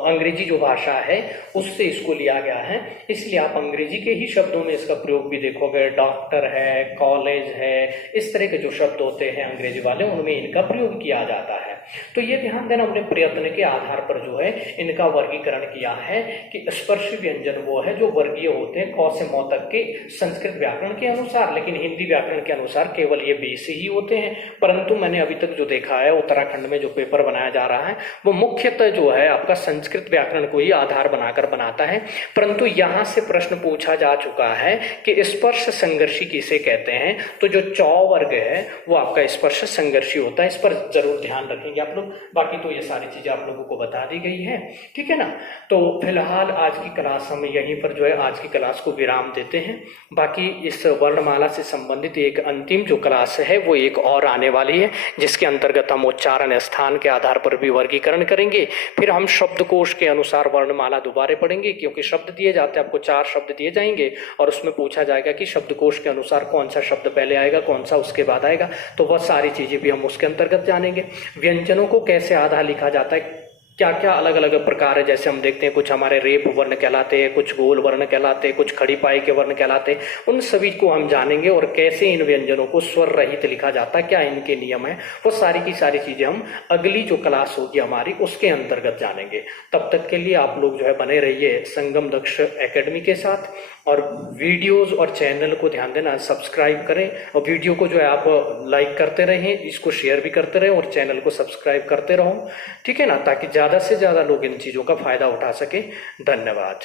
अंग्रेजी जो भाषा है उससे इसको लिया गया है, इसलिए आप अंग्रेजी के ही शब्दों में इसका प्रयोग भी देखोगे। डॉक्टर है, कॉलेज है, इस तरह के जो शब्द होते हैं अंग्रेजी वाले उनमें इनका प्रयोग किया जाता है। तो ये ध्यान देना अपने प्रयत्न के आधार पर जो है इनका वर्गीकरण किया है कि स्पर्शी व्यंजन वो है जो वर्गीय होते हैं क से म तक के संस्कृत व्याकरण के अनुसार, लेकिन हिंदी व्याकरण के अनुसार केवल ये 20 ही होते हैं। परंतु मैंने अभी तक जो देखा है उत्तराखंड में जो पेपर बनाया जा रहा है वो मुख्यतः जो है आपका संस्कृत व्याकरण को ही आधार बनाकर बनाता है। परंतु यहाँ से प्रश्न पूछा जा चुका है कि स्पर्श संघर्षी किसे कहते हैं, तो जो चौ वर्ग है वो आपका स्पर्श संघर्षी होता है। इस पर जरूर ध्यान रखेंगे आप लोग। बाकी तो ये सारी चीजें आप लोगों को बता दी गई है, ठीक है ना। तो फिलहाल आज की क्लास हम यहीं पर जो है आज की क्लास को विराम देते हैं। बाकी इस वर्णमाला से संबंधित एक अंतिम जो क्लास है वो एक और आने वाली है, जिसके अंतर्गत हम उच्चारण स्थान के आधार पर भी वर्गीकरण करेंगे। फिर हम शब्दकोश के अनुसार वर्णमाला दोबारा पढ़ेंगे, क्योंकि शब्द दिए जाते हैं, आपको 4 शब्द दिए जाएंगे और उसमें पूछा जाएगा कि शब्दकोश के अनुसार कौन सा शब्द पहले आएगा, कौन सा उसके बाद आएगा। तो वह सारी चीजें भी हम उसके अंतर्गत जानेंगे। व्यंजनों को कैसे आधा लिखा जाता है, क्या क्या अलग अलग प्रकार है, जैसे हम देखते हैं कुछ हमारे रेप वर्ण कहलाते हैं, कुछ गोल वर्ण कहलाते हैं, कुछ खड़ी पाई के वर्ण कहलाते हैं। उन सभी को हम जानेंगे और कैसे इन व्यंजनों को स्वर रहित लिखा जाता है, क्या इनके नियम है, वो सारी की सारी चीजें हम अगली जो क्लास होगी हमारी उसके अंतर्गत जानेंगे। तब तक के लिए आप लोग जो है बने रहिए संगम दक्ष एकेडमी के साथ, और वीडियोस और चैनल को ध्यान देना सब्सक्राइब करें, और वीडियो को जो है आप लाइक करते रहें, इसको शेयर भी करते रहें और चैनल को सब्सक्राइब करते रहो, ठीक है ना, ताकि ज़्यादा से ज़्यादा लोग इन चीज़ों का फायदा उठा सके। धन्यवाद।